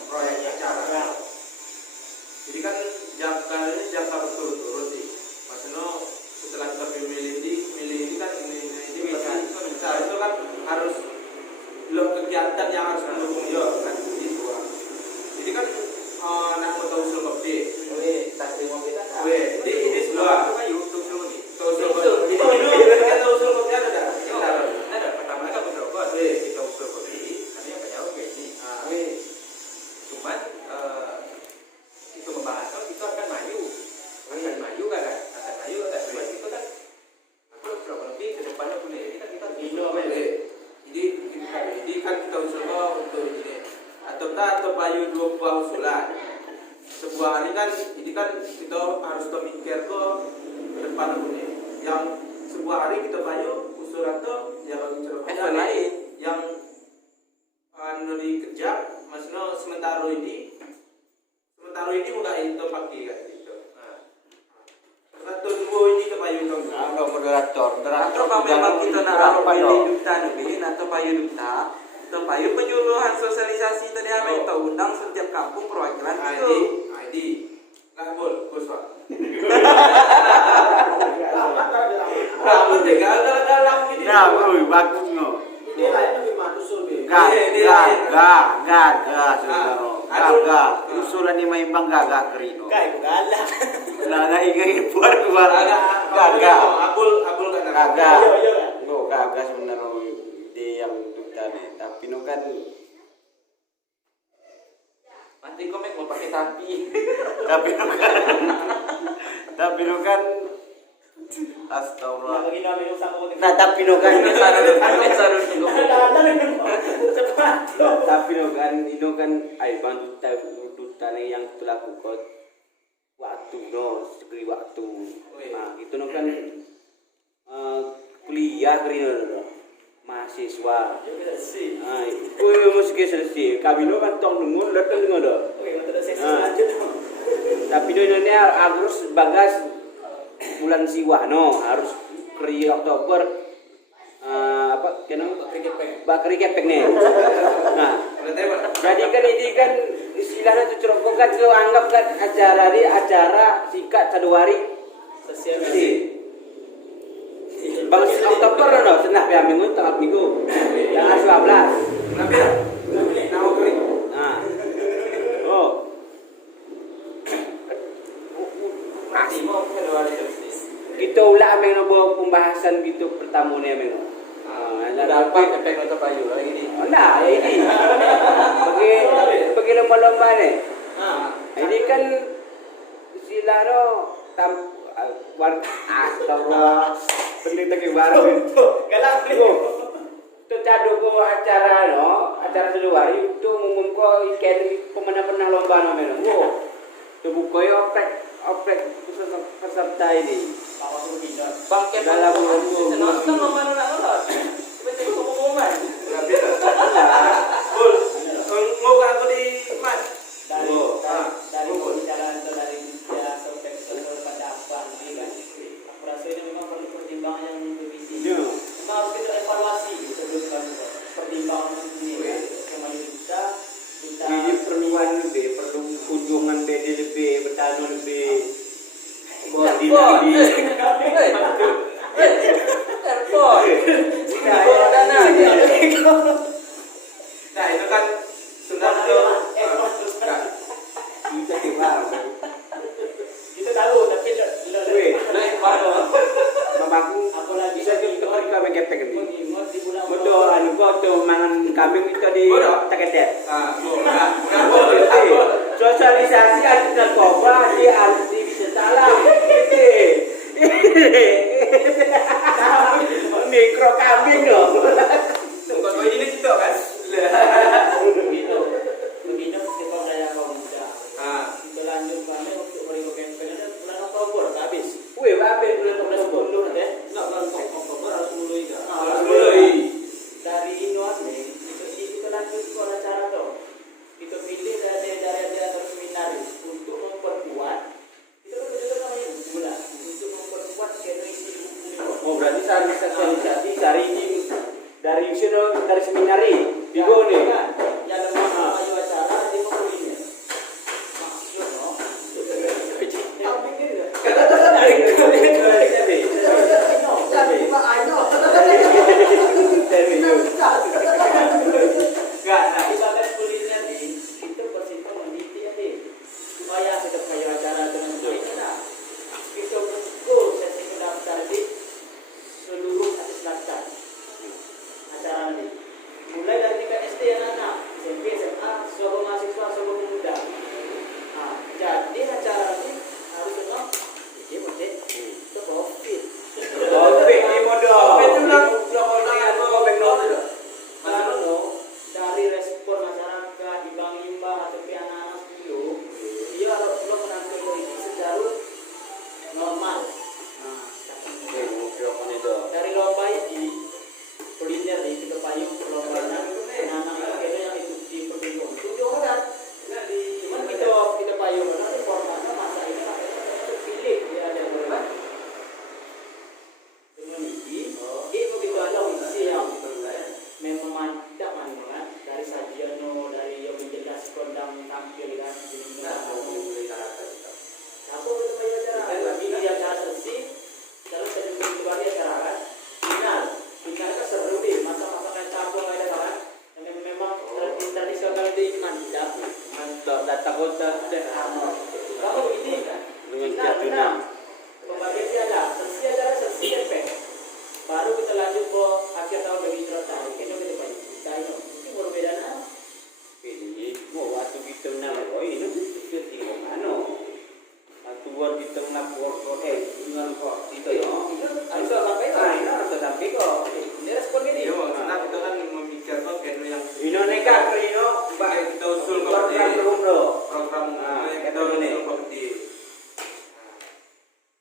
proyek acara jadi kan jangka berturut-turut sih maksudnya setelah kita milih ini kan ini misal itu kan harus lo kegiatan yang harus mendukung ya kan itu jadi kan nak foto usul kopdi tas terima kita. jadi ini sebuah itu kan usul kopdi ini kita usul kopdi ada pertama kan beberapa kita usul kopdi nanti yang jauh kayak ini cuman itu membahas itu akan maju kan itu kan berapa lebih ke depannya punya ini kan kita jadi kan kita usulkan untuk ini atau payu dua buah usulan sebuah hari kan ini kan kita harus memikir ke depan punya yang sebuah hari kita payu usulan tuh yang lain yang dikerja maksudnya sementara ini bukan itu pakai kan gitu satu dua ini ke payu dong Moderator Kalau memang kita nak pilih duta nabi atau payu duta atau payu penyuluhan sosialisasi tadi apa kita undang setiap kampung perwakilan itu. ID nggak boleh kuswa. Apa deh dalam ini? Nah, bagus no. Ini lain gimana usul deh? Gaga. Usulan ni may ibang gaga kerino. Kayak galak. Gaga ingay buat gaga. Abul kan. Gaga. Iya kan. No, gaga sebenarnya ide yang duta nih. Tapi no kan Nanti komik mau pakai tapi. tapi no kan astagfirullah. Lagi nabi usang ko. Nah, tapi no kan Cepat. tapi no kan ay bang duta nih yang telah lakukan waktu no segeri waktu. Nah, itu no kan kuliah kerino mahasiswa. Nah, itu mesti selesai. Kami no kan tong nunggu datang ngono. Oke, untuk sesi selanjutnya. Tapi do ini harus bagas bulan siwa no harus keri Oktober apa kenapa bakri kepek nih. Nah, jadi kan ini kan istilahnya itu kan lo anggap kan acara sikat Januari Sosialisasi. Bang Oktober no senah ya minggu tanggal minggu yang 12. Kenapa ya? Nama kering. Nah. Oh. Nanti mau keluar dari bisnis. Kita ulah ameng no pembahasan gitu pertama ni ameng. Ada apa kepeng atau payu lagi ni? Nah, ya ini. Bagi lomba-lomba ni. Ini kan istilahnya astagfirullah penting tadi baru Galak nih. itu cadu ko acara seluar itu umum ko ikan pemenang lomba namanya itu bukoy oprek peserta ini Bangke dalam nonton lomba nona nonton. Betul pengumuman. Bul, mau aku di mas. Dari pembicaraan atau dari dia sampai sosial pendapat ini kan. Aku rasa ini memang perlu pertimbangan yang berbisi. Memang harus kita evaluasi sebelum pertimbangan ini kan. Kembali kita ini perluan lebih perlu kunjungan lebih bertanu lebih koordinasi Telepon. Dana. Nah itu kan sebenarnya bisa gimana kita tahu tapi Naik baru. mamaku aku lagi bisa kita kami kepek ini mengingat di bulan betul anu kok tuh mangan kambing itu di tekedet boleh. sosialisasi anti narkoba di anti wisata mikro kambing loh Bukan kau ini gitu kan? begitu kita raya kaum muda. Kita lanjut kami untuk meribu campaign ada bulan Oktober habis. wih apa bulan Bulan Oktober 10 nanti. Nggak bulan Oktober harus mulai kan? Harus mulai. Dari Indonesia kita lanjut ke acara tuh. Kita pilih dari atau seminar untuk memperkuat. Kita berjudul namanya bulan untuk memperkuat generasi oh berarti sari sosialisasi dari ini dari seminari di nih yang lemah ayo acara di pokoknya. Maksud no. Kambing dia. Nggak, nah Ibarat kuliner nih, itu persita meneliti ya deh. Supaya kita kayak acara dengan ini nah. Kita betul sesi pendaftar di seluruh atas daftar acara nanti. Mulai dari tingkat SD anak-anak, SMP, SMA, seluruh mahasiswa, seluruh pemuda. Nah, jadi acara ini harus memang ini mesti itu profit. Topik ini modal Kalau dari respon masyarakat imbang-imbang atau anak-anak dulu, dia harus belum menantu ini secara normal. Dari lomba ini kuliner nih kita payung lombanya anak-anak kita yang ikuti pertunjukan itu orang cuman kita payung nanti formatnya masa ini kita pilih dia ada berapa dengan ini begitu ada isi yang memang tidak manfaat dari sajian dari yang menjelaskan kondang tampil kan aku itu bayar acara ini acara sesi lalu saya kembali acara kan final kan seru deh masa-masa kayak cabang ada kan yang memang tradisional di mantap data kota kamu ini kan benar pembagian piala sesi acara sesi efek baru kita lanjut ke akhir tahun bagi tarik ini kita pakai dino ini berbeda nah ini mau waktu kita menang ini seperti mana waktu buat kita menang dengan kok itu ya harus sampai kok ini respon ini Iya, karena kita kan memikirkan kenu yang Ino neka Rino baik kita usul ke program yang kita usul ke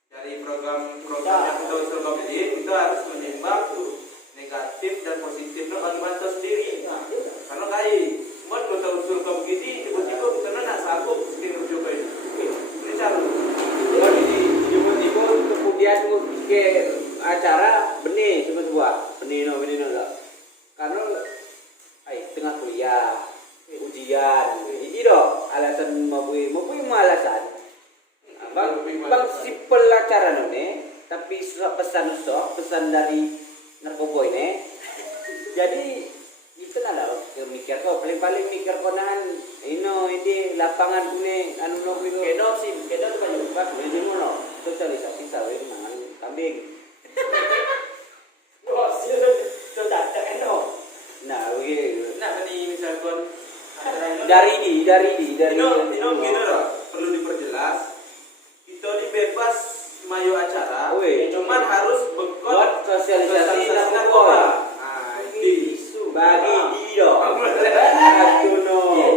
dari program yang kita usul ke kita harus menimbang tuh negatif dan positifnya bagaimana itu sendiri karena kayak buat kita usul ke begini tiba-tiba kita nak sanggup mesti usul ke ini cara tiba-tiba kemudian ke acara benih coba benih no lah karena tengah kuliah ujian ini dong alasan mau alasan bang simpel acara nih tapi pesan dari narkoba ini jadi itu ada mikir kok paling mikir konan ini lapangan ini anu no kedok tuh kan Pak, ini mana? Sosialisasi sawit mangan kambing. oh sih sudah no Nah, begini. nah ini misalkan Dari ini. gini loh perlu diperjelas kita ini bebas mayu acara, Weh. cuman harus bekot Buat sosialisasi narkoba. Nah, Ini isu bagi dia. Atuno. Iya.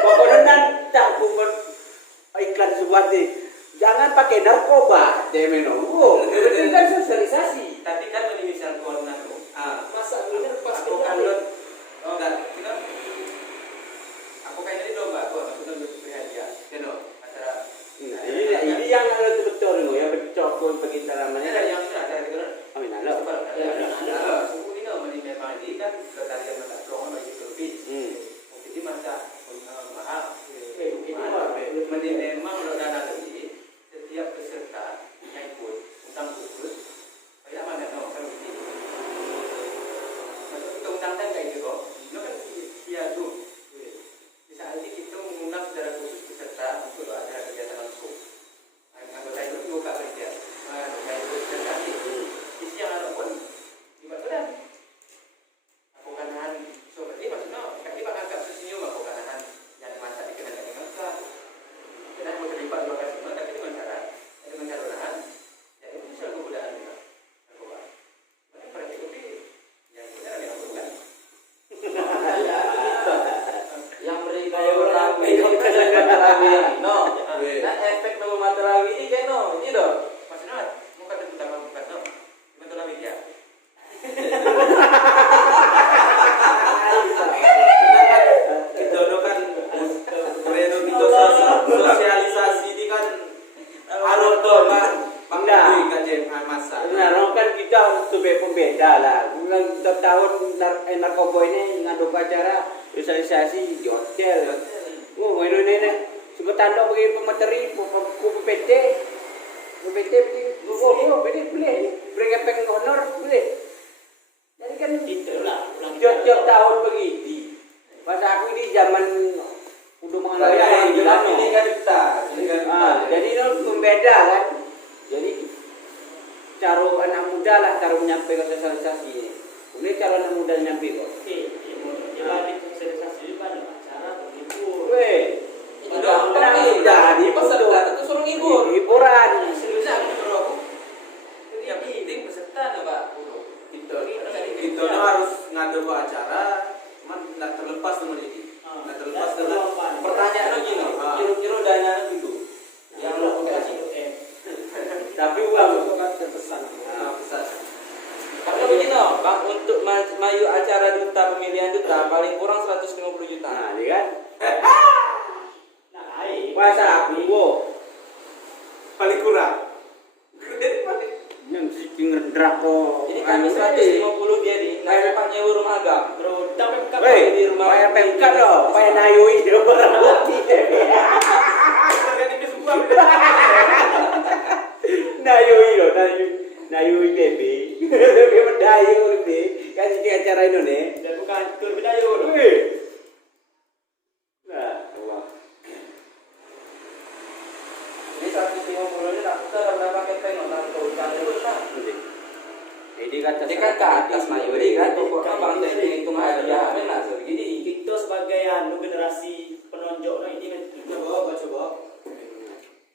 Pokoknya nanti bukan iklan sebuah deh. Jangan pakai narkoba, demeno. Oh, itu kan sosialisasi. Tapi kan ini misal koordinat. Masa bener pas Aku kan kita enggak, kita aku kayak ini domba, aku untuk beri hadiah, acara. Nah, ini yang ada betul loh, ya betul pergi Ini namanya. ada yang sudah ada gitu kan? Amin halo. Suku ini nggak menilai memang ini kan ketarian mata kelongan bagi lebih. Mungkin di masa mahal. Menilai memang kalau dana lebih setiap peserta yang ikut utang khusus kayak mana kan begini. Masuk kita undang kayak gitu kok. Itu kan dia tuh. Bisa aja kita mengundang secara khusus peserta untuk ada kegiatan langsung. Anggota itu juga kerja. Anggota itu terkait. Isi yang ada pun dibuat aku kanahan seperti maksudnya kaki pak angkat sesenyum aku kanahan yang masa dikenakan dengan sah. Kita mau terlibat dua kali semua tapi dengan cara nahan. Ya itu misalnya kebudayaan juga. Narkoba. Makanya pada itu yang punya ada yang bukan. Yang beri kaya orang ini kan Matarawi no. Nah efek nama Matarawi ini kan no, ini dong. Maksudnya mau kata utama bukan no. Betul lah media. Itu kan kredo itu sosialisasi ini kan aroto kan pangdui kan masa. Nah, kan kita harus coba pembeda lah. Bulan setiap tahun narkoba ini ngadu acara sosialisasi di hotel. Oh, ini suka tanda bagi pemateri, PPT, beri efek honor, boleh. Jadi kan itulah tiap tahun begitu. Pas aku ini zaman udah mengenal yang bilang ini kan kita. jadi itu pembeda kan. Jadi cara anak muda lah cara menyampaikan sosialisasi ini. Boleh cara anak muda menyampaikan. dibalik sosialisasi juga ada acara berhibur. Weh, Udah di peserta itu suruh ngibur. hiburan. Seriusnya aku nyuruh aku. Ini yang penting peserta ada Pak. Itu harus ngadu ke acara, cuman tidak terlepas dengan ini. Tidak terlepas dengan Pertanyaannya gini, kira-kira dana itu yang lo kasih. Tapi uang itu kan terpesan. pesan. Karena begini, Bang, untuk maju acara duta pemilihan duta paling kurang 150 juta. Nah, dia kan. Nah, baik. Masa aku Paling kurang. yang siking rendrak kok. Ini kami 150 dia di Pak nyewa rumah agam. Bro, tapi kan Weh, di rumah payah pemkat loh, payah nayui dia orang mati. Nayui loh, nayui baby. Tapi mendayu lebih, kasih di acara ini nih. dan bukan tur bidayo. Wih. Nah, Allah. Ini 150 ini tak kita berapa kepeng nonton kebutuhan itu tak. Ini kan Ini kan ke atas mayori kan, pokoknya bang teknik itu hadiah enak segini. Kita sebagai generasi penonjok nah ini Coba.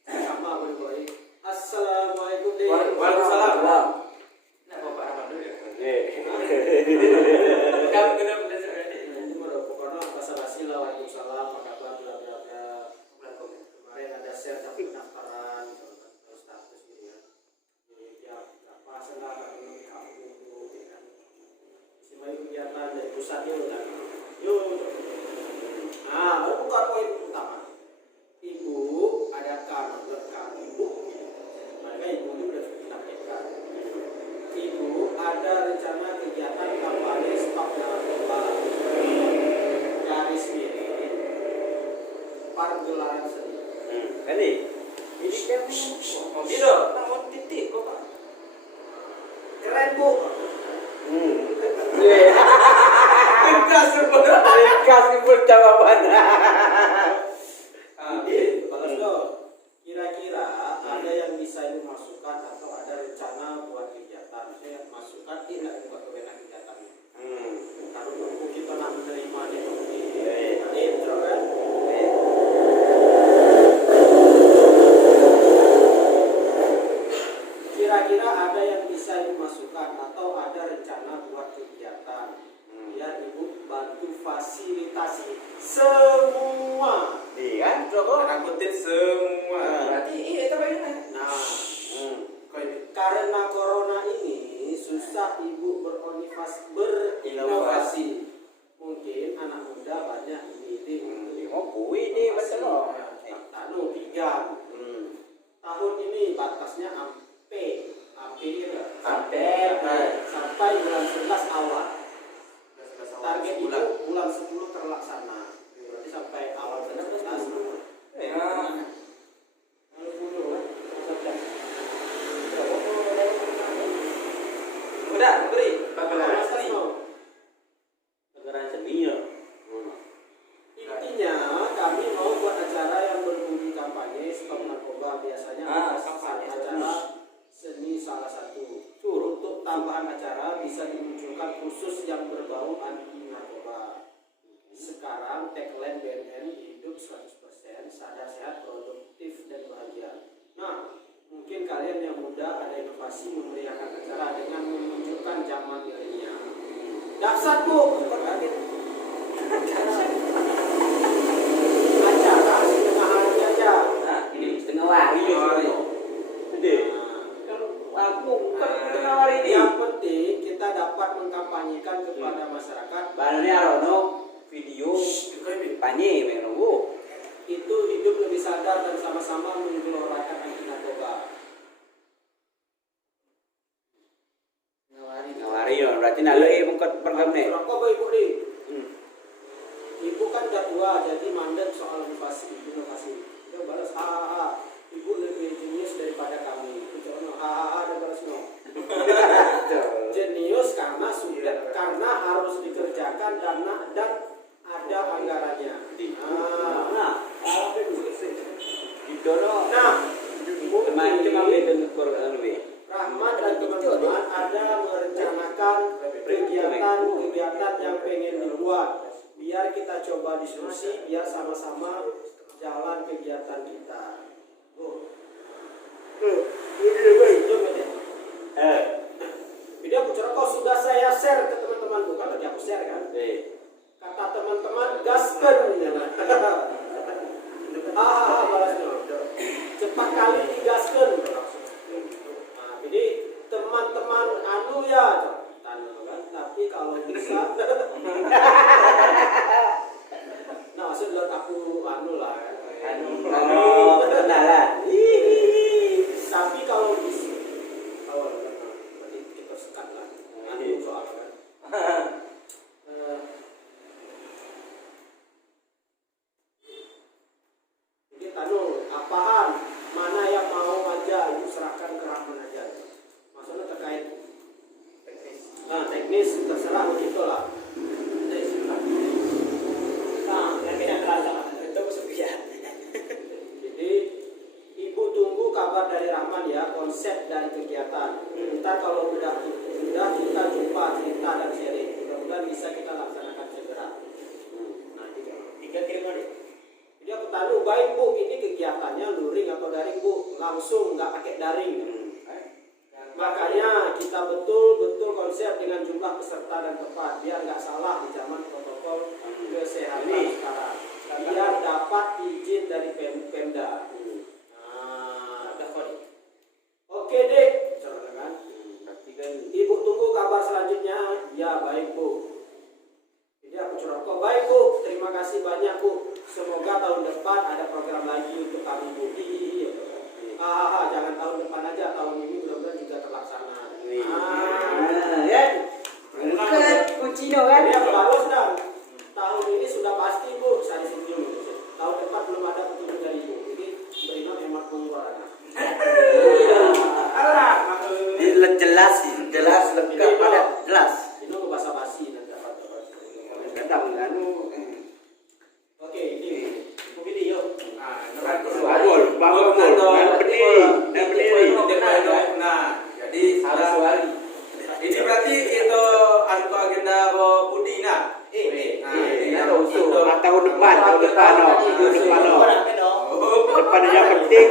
Sama aku juga. Assalamualaikum. Waalaikumsalam. Nah, Bapak Rahman dulu ya. Kamu kena belajar Ini pokoknya basa-basi lah. Waalaikumsalam. Apa kabar? Bla bla bla. Kemarin ada share daftar pendaftaran, status gitu ya. Jadi tiap berapa senang kamu kan. Isinya kegiatan dari pusat itu kan. Yuk. Nah, bukan poin utama. Ibu adakan ibu. Maka ibu itu sudah ditampilkan. Ibu ada rencana kegiatan kampanye stop narkoba. Garis miring pergelaran seni. Kali. ini kan mobil dong, namun titik kok Pak. Keren bu. Ringkas sebut jawaban. Bagus dong. Kira-kira ada yang bisa ibu masukkan atau ada rencana buat kegiatan? Saya masukkan tidak buat kegiatan. Kalau kita nak menerima di intro kan. semua. Berarti iya itu bagaimana? Nah, Kau ini. karena corona ini susah ibu berinovasi. Mungkin anak muda banyak ide untuk Oh, bui ni betul loh. Tanu tiga. Tahun ini batasnya sampai bulan 11 awal. Target itu bulan 10 terlaksana. Berarti sampai awal 11. Udah, beri. Negara seni loh. Intinya kami mau buat acara yang berbunyi kampanye stop narkoba, biasanya acara seni salah satu. Untuk tambahan acara bisa dimunculkan khusus yang berbau anti narkoba. Sekarang tagline BNN hidup 100%, sadar sehat, produktif dan bahagia. Nah, mungkin kalian yang muda ada inovasi memeriahkan acara dengan menunjukkan zaman milenial. Dahsyat bu, acara setengah hari aja. Nah, ini setengah hari loh. Gede. Kalau aku kan setengah hari ini. Yang penting kita dapat mengkampanyekan kepada masyarakat Balanya Arono video panye menunggu. itu hidup lebih sadar dan sama-sama menggelorakan anti narkoba. Ngawari loh, berarti nalo mengkot program ni. Rokok bu ibu nih. Ibu kan udah tua jadi mandat soal inovasi. Dia balas ibu lebih jenius daripada kami. Dia balas no. Jenius karena harus dikerjakan dan ada anggarannya. Gitu loh. Nah, Teman cuma beda program lebih. Rahmat dan teman-teman ada merencanakan kegiatan yang pengen dibuat. Biar kita coba diskusi, biar sama-sama jalan kegiatan kita. Video aku kau sudah saya share ke teman-temanku, kan tadi aku share kan? Kata teman-teman gaskan. Balasnya. Cepat kali digaskan. Nah, jadi teman-teman ya, kan? Tapi kalau bisa, nah maksud lihat aku lah. Kenalan. Tapi kalau bisa, berarti kita sekat lah. Soalnya. Jadi apaan? Mana yang mau aja, ibu serahkan ke Rahman aja. Maksudnya terkait teknis terserah begitulah. Yang tidak terasa itu kesulitan. Jadi ibu tunggu kabar dari Rahman ya, konsep dari kegiatan. Ntar kalau sudah kita jumpa cerita dan sharing. Mudah-mudahan bisa kita laksanakan segera. Nah, tiga kirim deh. Jadi aku tanya, baik bu, ini kegiatannya luring atau daring bu? Langsung, nggak pakai daring. Makanya kita betul-betul konsep dengan jumlah peserta dan tempat, biar nggak salah di zaman protokol kesehatan sekarang. Biar dapat izin dari Pemda. Oke deh, kan? Ibu tunggu kabar selanjutnya. Ya baik bu. Jadi aku curhat baik bu. Terima kasih banyak bu. Semoga tahun depan ada program lagi untuk kami bu. Jangan tahun depan aja, tahun ini mudah-mudahan juga terlaksana. Ya. Kan kuncinya kan. Dia bagus dan tahun ini sudah pasti bu. Saya setuju. Tahun depan belum ada petunjuk dari ibu. Jadi beriman hemat pengeluaran. Jelas lengkap pada jelas. Ini mau basa-basi nanti apa? Kadang Oke, ini video. bangun berdiri. Nah, jadi ini berarti itu agenda Budi nah. Tahun depan yang penting.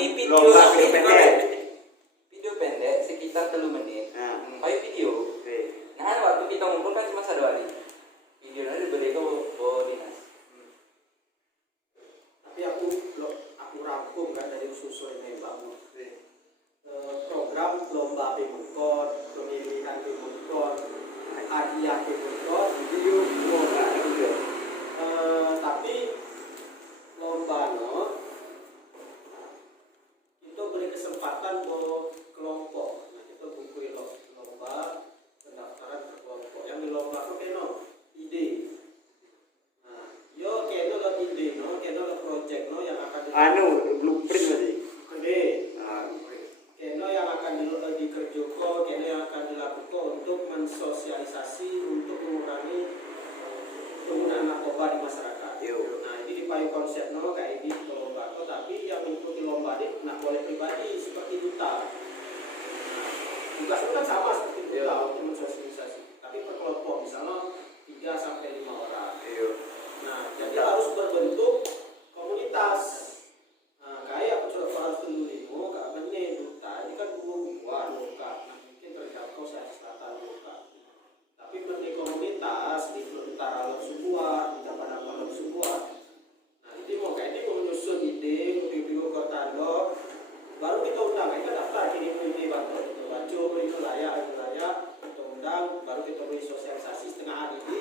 Tapi video lomba video pendek. Video pendek sekitar 3 menit. Nah. Ayo video. Oke. Nah, waktu kita ngumpul kan cuma 1 hari. Videonya diberi ke dinas. Tapi aku rangkum kan dari susul ini bangun program lomba pemengkor, pemilihan pemengkor, hadiah pemengkor, video lomba juga. Tapi lomba itu beri kesempatan buat kelompok. Nah, kita buku lomba pendaftaran ke kelompok yang di lomba itu kena ide. Nah, yo kena lo ide kena lo project yang akan Blueprint tadi. Oke. Kena yang akan dikerjakan, kena yang akan dilakukan untuk mensosialisasi, untuk mengurangi penggunaan narkoba di masyarakat. Nah, ini dipayu konsep kayak ini ke lomba, tapi yang mengikuti lomba ini nak boleh pribadi seperti duta. Tugas itu kan sama seperti duta untuk mensosialisasi, tapi per kelompok misalnya 3 sampai 5 orang. Nah, jadi harus berbentuk komunitas. Nah, kayak percobaan dulu limo, kak benih duta ini kan buah luka, mungkin terjangkau saya selatan luka. Tapi benih komunitas di utara Lok Subuah, di Tabanan Lok Subuah. Nah, ini mau kayak ini menyusun ide, review ke tandor, baru kita undang, kita daftar kirim ide bantu itu baca, itu layak, kita undang, baru kita beri sosialisasi setengah hari ini.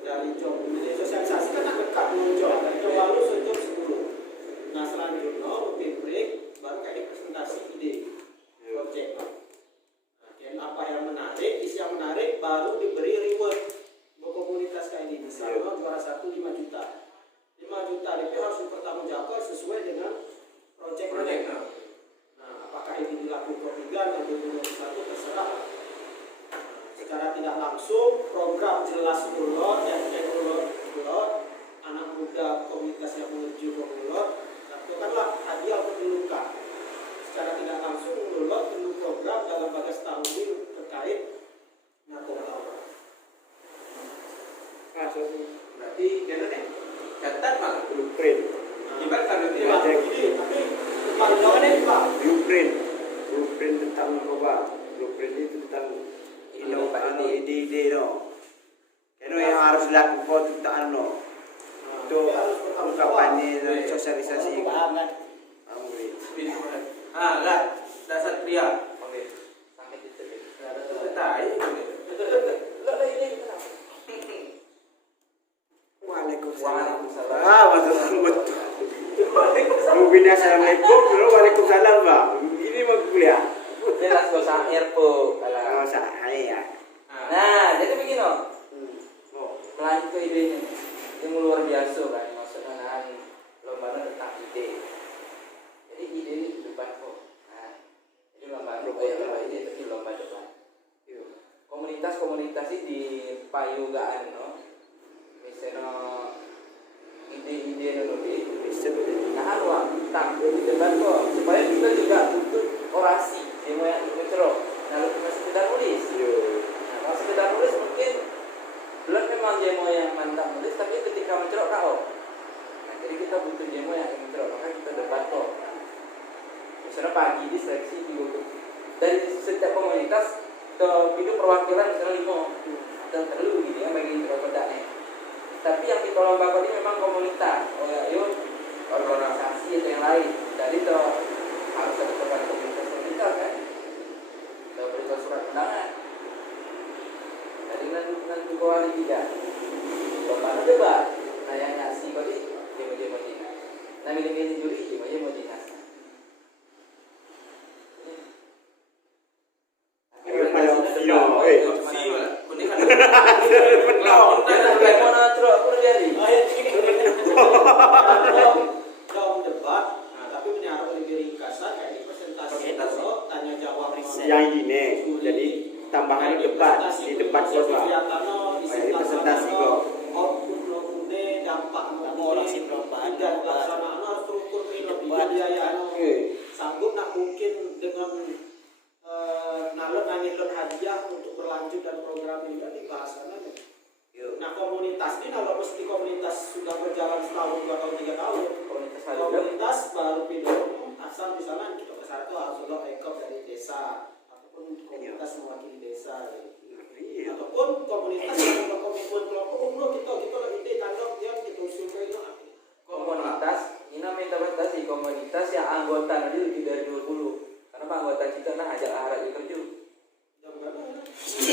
Dari job ini sosialisasi kan tak dekat dulu job baru sejam 10. Nah selanjutnya lebih break baru kayak presentasi ide project. Nah, dan apa yang menarik, isi yang menarik baru diberi reward buat komunitas kayak ini. Misalnya juara 1 5 juta. 5 juta itu harus dipertanggungjawabkan sesuai dengan project. Nah, apakah ini dilakukan 3 atau 2021 terserah. Secara tidak langsung program jelas mulot yang mulot anak muda komunitas yang menuju ke mulot lakukanlah hadiah untuk luka. Secara tidak langsung mulot perlu program dalam bagas tahun ini terkait narkoba. Berarti kena nih catat malah blueprint. Ibarat kalau ini tapi pandangannya Pak Blueprint tentang narkoba. Blueprint itu tentang ide yang harus dilakukan tentang untuk kampanye dan sosialisasi. lah dasar pria. Oke. Sampai titik. Waalaikumsalam. Betul. Mungkin assalamualaikum, waalaikumsalam bang. Ini mau kuliah. Jelas gak usah airpo kalau. Saya. Nah, jadi begini lanjut ke idenya. Ini luar biasa kan, maksudnya lomba tentang ide. Jadi ide ini di depan kok. Nah, jadi lomba ide tapi lomba depan. Komunitas ini di payugaan, misalnya ide-ide nanti. Nah, tampil di depan kok supaya kita juga butuh orasi, demo yang mencerok. Nah, cuma sekedar nulis. Nah, kalau sekedar nulis mungkin belum memang demo yang mantap nulis, tapi ketika mencerok kau. Nah, jadi kita butuh demo yang mencerok, maka kita debat kok. Misalnya pagi di seleksi dari setiap komunitas ke video perwakilan misalnya 5 dan perlu gitu ya bagi pedaknya. Tapi yang kita lombakan ini memang komunitas. Oh ya, yuk organisasi atau yang lain. Jadi itu harus ada peran komunitas kan. Kita berikan surat undangan. Jadi nanti kau hari 3 lomba debat. Nah yang ngasih kau ini demo dinas. Nah milih juri demo dinas. Yang ini jadi tambahan debat di debat kota. Ini presentasi kok. Dampak orasi perubahan dan pelaksanaan struktur kebiayaan sanggup nak mungkin dengan nalon hadiah untuk berlanjut dan program ini kan dibahasakan. Nah komunitas ini kalau mesti komunitas sudah berjalan setahun 2 tahun 3 tahun komunitas baru pindah asal misalnya kita ke sana tuh harus lo ekop dari desa ataupun komunitas mewakili desa Iya. ataupun komunitas yang berkomitmen kelompok umum kita ide tanggung dia kita usulkan itu Komunitas, ini namanya batasi komunitas yang anggota nanti lebih dari 20. Karena anggota kita nah ajak arah itu kerja.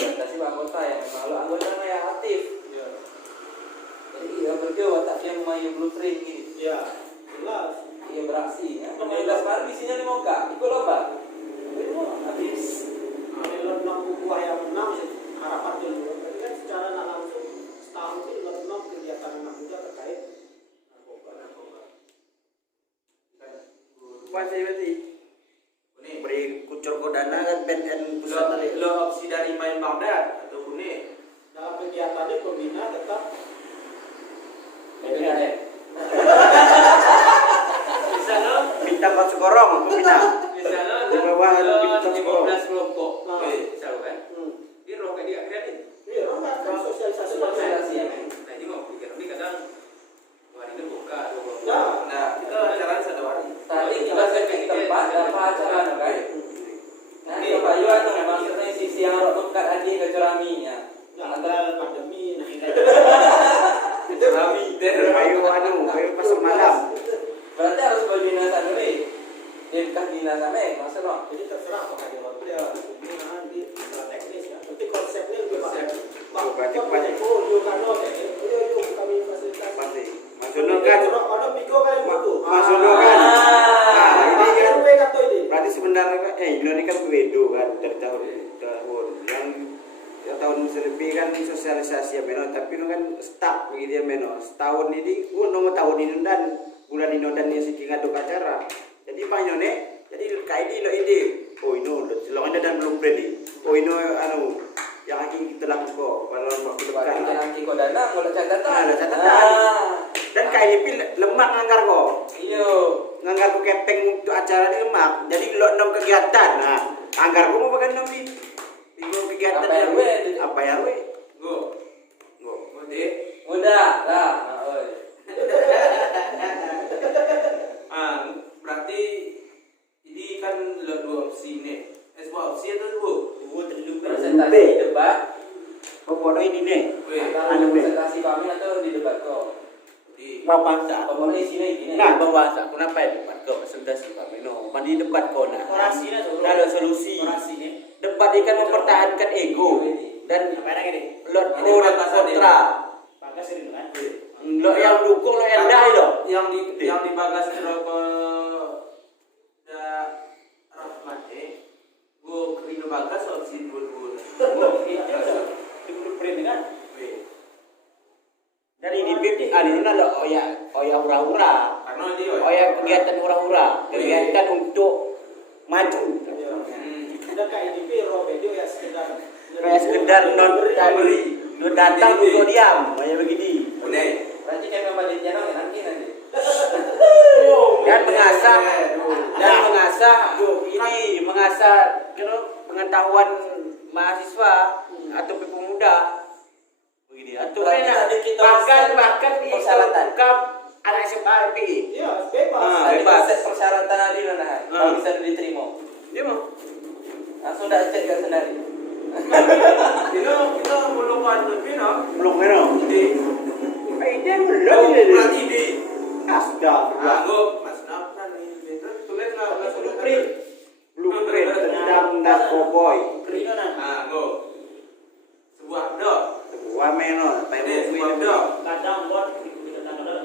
Batasi anggota yang kalau anggota yang aktif. Jadi iya kerja watak yang main blueprint gitu. ya jelas Iya beraksi ya. 15 hari isinya 5 kak. Ikut lomba. Habis. kalau 6 buah yang menang harapan dulu berarti kan secara nggak langsung setahun itu 6 kegiatan anak muda terkait narkoba. Apa sih berarti? Ini Beri kucur kodana kan BNN pusat tadi. lo opsi dari main Baghdad atau ini dalam kegiatannya pembina tetap Beda deh. bisa lo Bintang kau sekorong, aku pindah. bisa lo Di bawah bintang sekorong. 15 kelompok Ah. selalu kan ini roh kayak dia akhirnya nih Iya, orang kan sosialisasi Sosialisasi ya. nah ini mau pikir tapi kadang hari ini buka Ya. nah kita acaranya satu hari Tadi kita setting tempat apa acara no kan? Nah, coba yo anu maksudnya sisi yang rok dekat aja ke ceraminya. tanggal pandemi nah Rami Ayo ayo pasar malam. Berarti harus berdinasan dulu. Dinkah dinasan maksud no? jadi terserah apakah dia waktu dia pembinaan di secara teknis ya tapi konsepnya lebih Berarti banyak. yuk kano yuk kami fasilitasi Pasti. Maksudnya kan ada pigo kan yang butuh Maksudnya kan. Nah, ini kan RW kata ini berarti sebenarnya kan ini kan wedo kan dari tahun yang ya, tahun selebih kan sosialisasi ya meno tapi itu kan stuck begitu ya meno setahun ini nomor tahun ini dan bulan ini dan yang sedikit ngaduk acara jadi panyone jadi kayak ini lo ide oh ini lo ada dan belum ready oh ini anu yang akan kita lakukan pada waktu depan Berarti nanti kau dana mulai catatan. ada catatan dan kayak ini lemak nganggar kok Iyo. nganggar ku kepeng untuk acara di lemak jadi lo nom kegiatan nah anggar ku mau bagian nom di kegiatan Apa yang we? apa ya we go deh Udah lah. Nah, oi. berarti ini kan lo dua opsi nih sebuah opsi atau dua Presentasi debat pokoknya ini nih antara presentasi kami atau di debat kok. di bapak sa Pokoknya isinya gini. nah bapak sa kenapa ya debat kau presentasi kami no mandi debat kau nah orasinya tuh ada solusi orasinya debat ini kan mempertahankan ego dan apa yang ini lo kontra bagas ini kan lo yang dukung lo yang dah lo yang dibagas ke Rahmat gue kerino bagas opsi dua itu blueprint kan dari DPP anu lo oya ura-ura karena dia oya kegiatan ura-ura kegiatan untuk maju dan KIDP roh video ya sekedar kayak sekedar non datang untuk diam kayak begini Udah. Berarti kayak kembali channel nanti. dan mengasah ini mengasah pengetahuan mahasiswa atau pemuda begini atau Berarti tadi kita bahkan itu persyaratan. bukan anak SMA PI iya bebas Tadi bebas. set persyaratan tadi lah nah. Kalau bisa diterima. dia mau Langsung dah cek gak sendiri. Kita belum ada pino belum kena di dia belum berarti di astagfirullah mas Nafran ini tulis nggak blueprint blueprint tentang narkoboy Rino nah sebuah dok sebuah meno ini sebuah dok kadang buat kita tanggal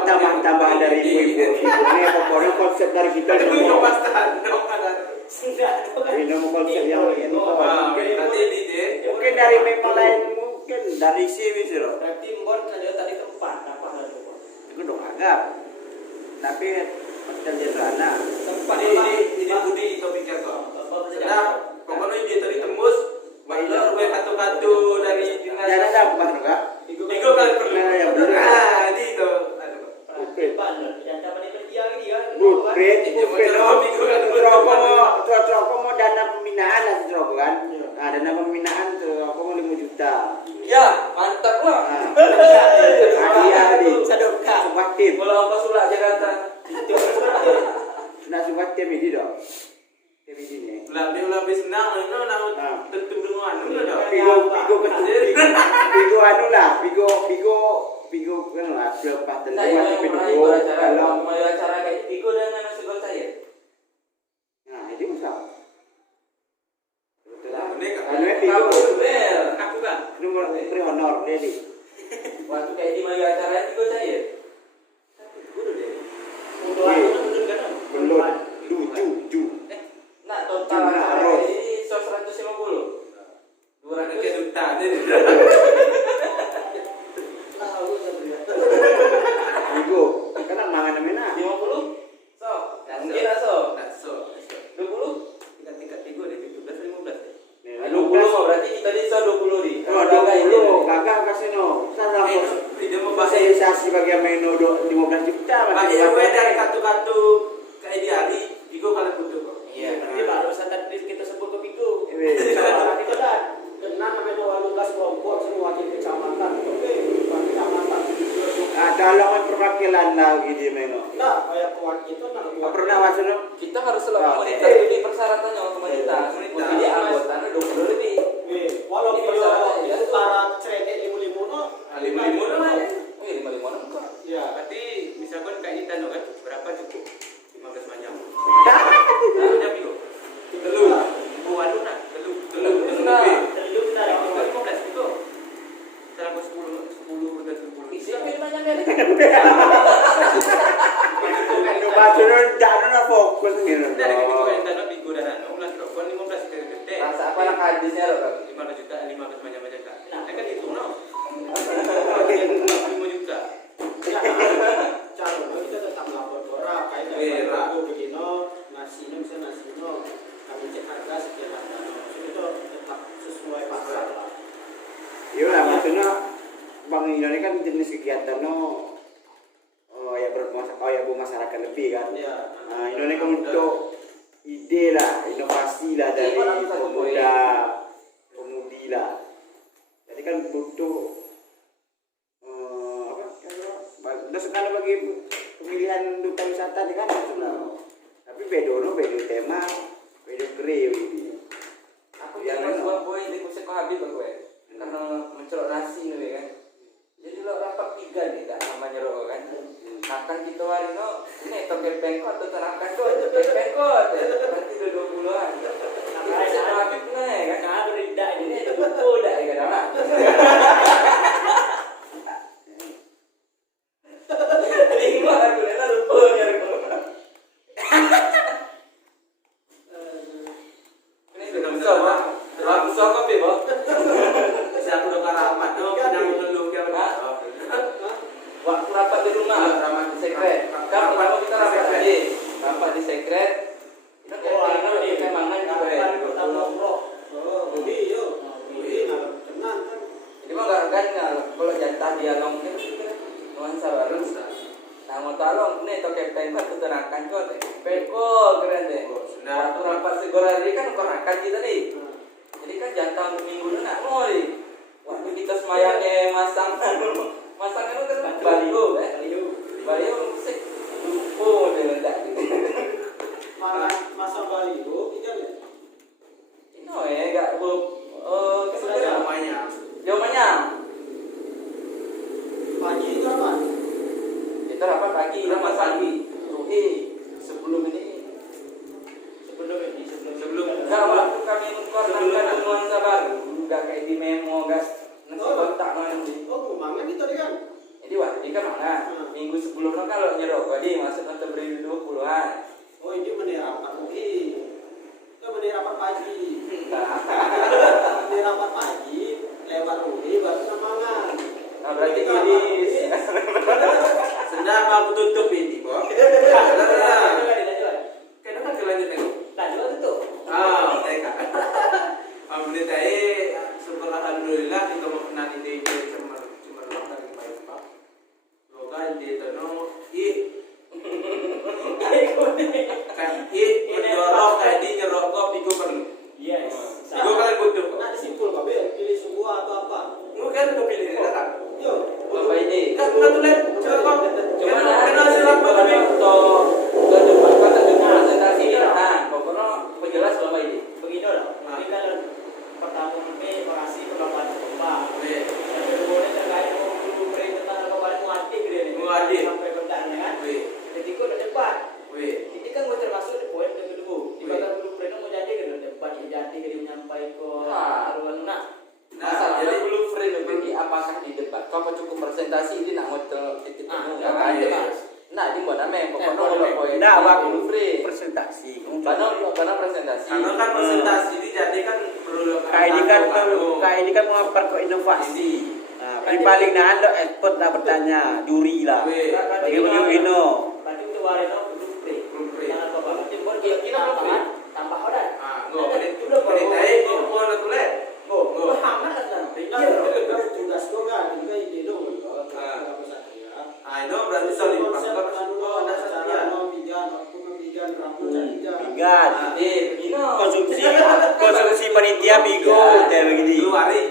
kadang tambah dari ibu-ibu ini pokoknya konsep dari kita itu dong pasti dok ada sudah ini konsep yang ini berarti di deh mungkin dari memang lain mungkin dari sini sih loh berarti mbon saja tadi tempat apa hal itu itu dong anggap tapi macam dia sana tempat ini Budi topiknya kok sedap pokoknya dia tadi tembus baiklah gue katu-katu dari jangan ada apa enggak Minggu kali perlu yang benar ini itu dan dapat dia dia blueprint Troko mau dana pembinaan lah Troko kan nah dana pembinaan Troko mau 5 juta Ya, mantap lah. hadiah di sadurka sebuah tim Bola apa sulak Jakarta. tim ini dong. Tim ini. Lebih senang itu nak tentu dengan anu dah. Pigo anu lah, pigo kan lah, selepas tentu Saya mati yang pigo kalau mau acara kayak Pigo dengan nasi goreng cair. nah itu masalah. Betul lah. Ini kan. Anu pigo Aku kan. nomor pre honor dia. Waktu kayak di Mayu acara Pigo cair. Untuk aku kan belum kan? Belum. Ju. Nah, total acara ini 150. 200 Ke duta dia. Pigo. Kan mangan namanya. 50. So, yang kira so. Tak so. 20. Tingkat Pigo dia 17 15. 20 mah berarti kita di so 20 di. Oh, 20 kakak kasino. Salah Dia mau bahasa sosialisasi bagi Meno 15 juta Pak Irwe dari kartu-kartu kayak di hari Pigo kalian butuh kok. Iya. Ini baru tadi kita sebut ke Pigo. Iya. Itu kan. Kena namanya 18 kelompok semua wakil kecamatan. Oke, kecamatan. Tolong perwakilan lagi di Meno. Nah, kayak kewakilan nah. Pernah masuk Kita harus selalu komunitas itu di persyaratannya komunitas. Jadi anggotanya 20 lebih. Walau Ini video persyaratan ya. para cerita limu-limu no. 5 nama. Wih, 5 enggak. Ya. Berarti misalkan kayak kita no kan berapa cukup? 15 macam. Namanya Pigo. Telu. Buat lu nak. Telu lebih. Terlalu kita ada 15 Pigo. Cara 10 dan 10. Isi filmnya kali. Masuk jangan fokus gitu. Dari Pigo yang tanah Pigo dan anu ulas rokok 15 ke gede. Rasa apa nak hadisnya loh kan? 15 juta 15 macam-macam kan. Nah. Kan itu no. 5 juta. Ya. Cara kita tetap lapor orang kayak Merah. aku begini nasi bisa nasi kami cek harga sekian harga. Itu tetap sesuai pasar lah. Iya lah maksudnya Bang Indonesia kan jenis kegiatan ya bermasyarakat lebih kan. Ya. Nah, Indonesia untuk ide lah, inovasi lah dari pemudi lah. Jadi kan butuh udah sekali bagi pemilihan duta wisata di kan tapi bedo tema bedo krew ini. Aku jangan buat boy di musik kau habis aku karena mencelok nasi nih kan. Jadi lo rapat 3 nih tak namanya lo kan. Akan kita hari no ini toke pengkot atau terakan kok toke pengkot nanti udah 20-an. Musik kau habis nih kan. Nah, beridak Ini ini. ada buku dah kan anak. Lima aku nak lupa ni aku. Ini sudah besar pak. Besar kopi pak. Saya aku udah karamat no, kenang dulu ke apa? Waktu rapat di rumah, rapat di sekret. Kan pertama kita rapat tadi, rapat di sekret. Kita kayak mangan juga. Iya. Tenang kan. Jadi mah kan kalau jatah dia long kita nuansa baru. Nah mau tolong nih toke pengkot tu terakan kok. Pengkot keren deh. Waktu rapat segera tadi kan korakan kita nih. Jadi kan jatah untuk minggu ni nak mau ni. Waktu kita semayangnya masang itu kan baliho baliho musik lupa dia letak gitu. Masa baliho tidak ya? Ino gak kesulitan Namanya. jawabannya Pagi itu apa? kita rapat pagi rapat pagi sebelum ini enggak waktu kami mengkorbankan nuansa baru enggak kayak di memo enggak nasi kontak nanti. Oh, mangan itu tadi kan? Jadi wah ini kan mana minggu sebelumnya kalau nyerok tadi masuk nanti beri 20-an. Oh, ini bendera apa? Itu bendera apa pagi? Bendera apa pagi? Lewat Rudi baru mangan. Nah berarti jadi Sedang aku tutup ini, Bos. Kenapa kelanjutan? Alhamdulillah, syukur alhamdulillah kita mengenal ide cemerlang dari baik Pak. Semoga ide itu kan mendorong tadi nyerokok Pigo perlu. Yes. Pigo kalian butuh. Nanti simpul kok, Bel. Pilih sebuah atau apa? Mungkin kepilih kan? Yo. apa ini? Kan tulen nyerokok. Cuma Kenal siapa kalau tapi untuk ke depan kan ada presentasi kau cukup presentasi ini nak ngotot titik temu ya, kan itu, Mas. nah di mana men pokoknya boleh, kalau poin Nah, waktu free presentasi. mana presentasi Karena kan presentasi ini jadi kan perlu Kayak ini kan mau inovasi. Nah, paling nah lo expert lah bertanya, juri lah. Bagi Ino. Berarti untuk warino blueprint. Blueprint. Jangan apa apa. Timbul kira lapangan tambah orang. Muhammad kan. Tugas tu kan, kita ide dulu. Itu berarti soal Konsep pas ada cara mau bigan, waktu bigan, rambut bigan. Ingat, Ino konsumsi panitia bigo kayak begini. dulu hari.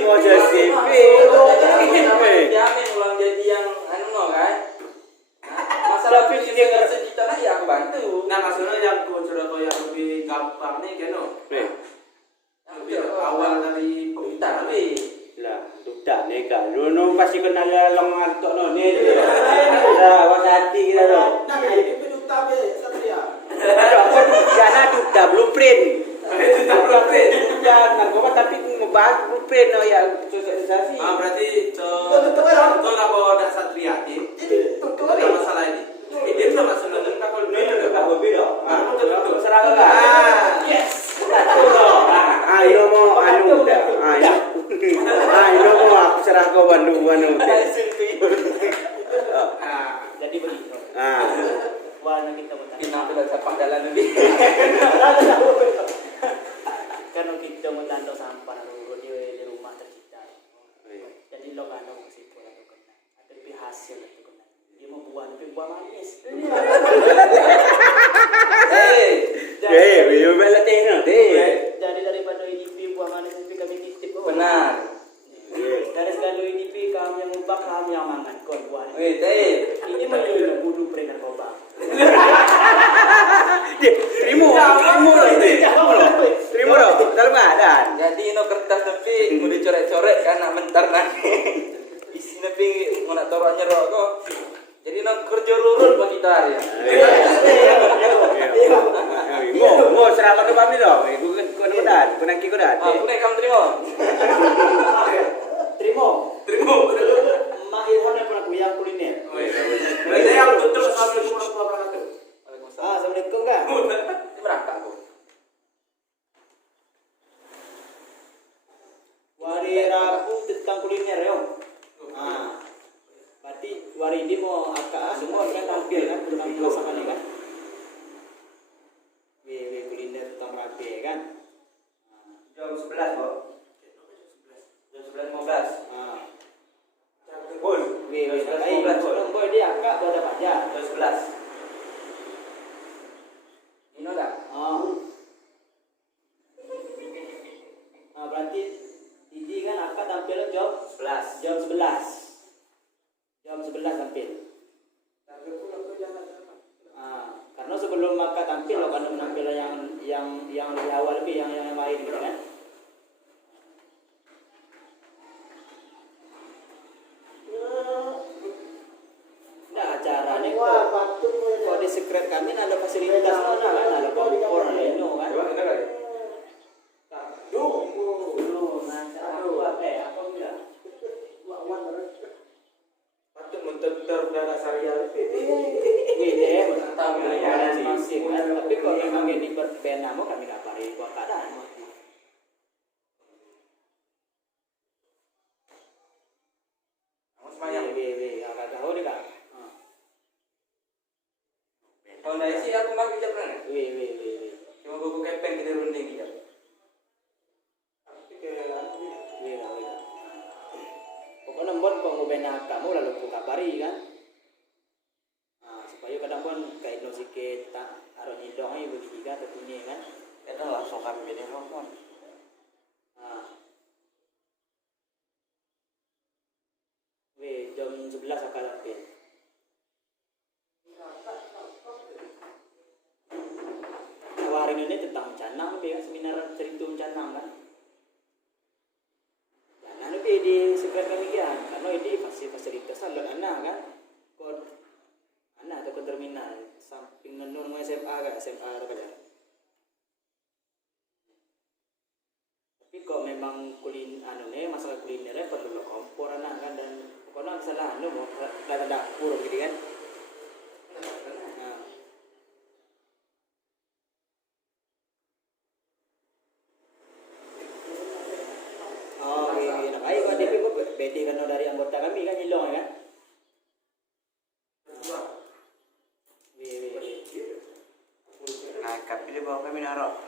Mau jadi jamin ulang jadi yang anu no kan masalah Tapi bisnis dia- sejuta lah ya aku bantu Nah maksudnya yang coba yang lebih gampang nih kan lebih awal dari kita lebih lah, sudah nih kan. Lu pasti kenal long antok no nih. Lah, wasati kita tuh. Nah, ini peduta be, Satria. Apa tuh? Karena sudah blueprint. itu tak blueprint. Sudah narkoba tapi membahas blueprint no ya sosialisasi. Berarti betul lah bahwa ada Satria ini ada masalah ini. Ini sama sebenarnya kalau dulu Tak berbeda. betul. Seragam lah. Yes. Ayo mau anu dah. Ayo mau aku serah kau Bandung. Jadi begitu. Ah. Warna kita bertanya. pinang tidak sepak jalan lebih Karena kita mentandau sampah di rumah tercipta. Jadi lo kan mau kesimpulan itu kena. Tapi hasil itu kena. Dia mau buah manis. Yo bela teno deh. Jadi daripada IDP buah manis itu kami titip. benar Dari segala IDP kami yang ubah kami yang mangan kon buah. teh Ini menjadi budu pernah narkoba. Terima loh. Dalam keadaan. jadi ino kertas tapi mau dicoret-coret kan nak mentar nanti isi tapi mau nak taruh nyerok kok jadi ino kerja lurus bagi kita ya Mau serah kau paham ni dong. Kau dah. Kau nak kau dah. aku naik kamu terima Terima. Mak Ilham yang pernah kuliah kuliner. Berarti yang betul Assalamualaikum warahmatullahi wabarakatuh. Waalaikumsalam Assalamualaikum kan. ini merangkak aku Wari Rabu tentang kuliner yo. Berarti wari ini mau AKA semua kan tampil kan tentang masakan ini kan. Kuliner tentang Merapi kan. Jam 11 kok. Jam 11.15. Bol. Boy dia AKA ada pajak. Jam 11. ino dah Berarti ini kan AKA tampil jam 11. jam 11. Jam 11 tampil. Karena sebelum maka tampil lo kan menampil yang lebih awal lebih yang lain gitu kan. Nah acara nih kok di secret kami ada fasilitas mana kan ada kompor ada ino kan. Patut menteter darah serial Tapi kalau memang ini berbeda mau kami nggak pari buat keadaan. semayang Agak tahu nih kak. fondasi aku mah bijak kan cuma buku kepeng kita runding dia Pokoknya bon kok mau benar kamu lalu buka pari kan. Supaya kadang bon kayak no sikit tak taruh nyidong ini begini kan tentunya kan. Itu langsung kami bini ngomong. Jam 11 akan lapin. Hari ini tentang canang lebih kan seminar cerita canang kan. Jangan lebih di secret kami kan karena ini fasilitas alur anak kan. Kod anak atau ke terminal samping nenun SMA kan SMA atau pada. Tapi kok memang masalah kulinernya perlu lo kompor anak kan dan pokoknya misalnya mau kelihatan dapur gitu kan. Nah. Oh, iya. Nah, ayo tapi kok beda kan dari anggota kami kan Ilong ya kan. Nah, tapi dia bawa kami naruh.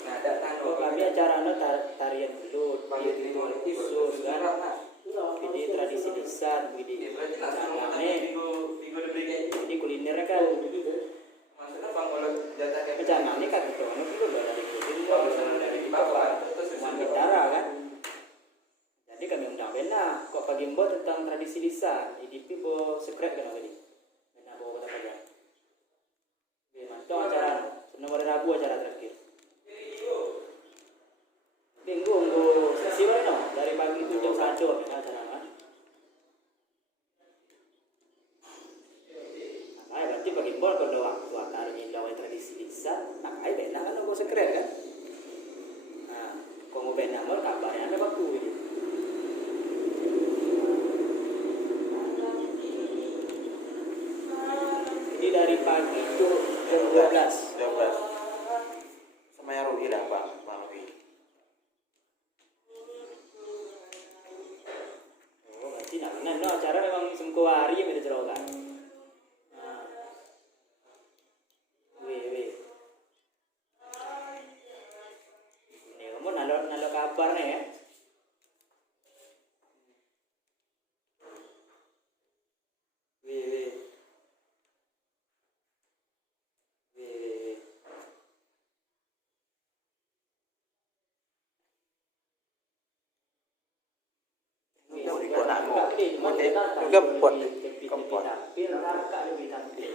Nah, ada Oh, kami acara tarian belut, ritual khusus kan. Jadi tradisi lisan, jadi jadi kulinernya kan. maksudnya bang kalau jatah kayak Bencana ini kan itu dari kuliner, dari wanita kan. Jadi kami undang bena, kok pagi mbok tentang tradisi lisan, IDP bo secret kan apa ni? Bena bawa kata kerja. Mantap acara, senang hari Rabu acara terakhir. Minggu sesi mana? Dari pagi itu jam 1 acara kan. Nah, berarti pagi mbok kalau waktu acara ini lawan tradisi lisan, nak ai bena kan bawa secret kan? Nah, kau mau bena mau kabarnya apa baku ini? Jadi dari pagi itu jam 12. 12. Sama yang rugi dah, Bang Rugi. Oh, berarti no, acara memang semua hari yang kita cerokan. Nah. Wih. Ini kamu nalo kabar nih ya. Wih. Mau ikut nak mau. Juga Kempot. Kempot. Tapi kakak lebih tampil.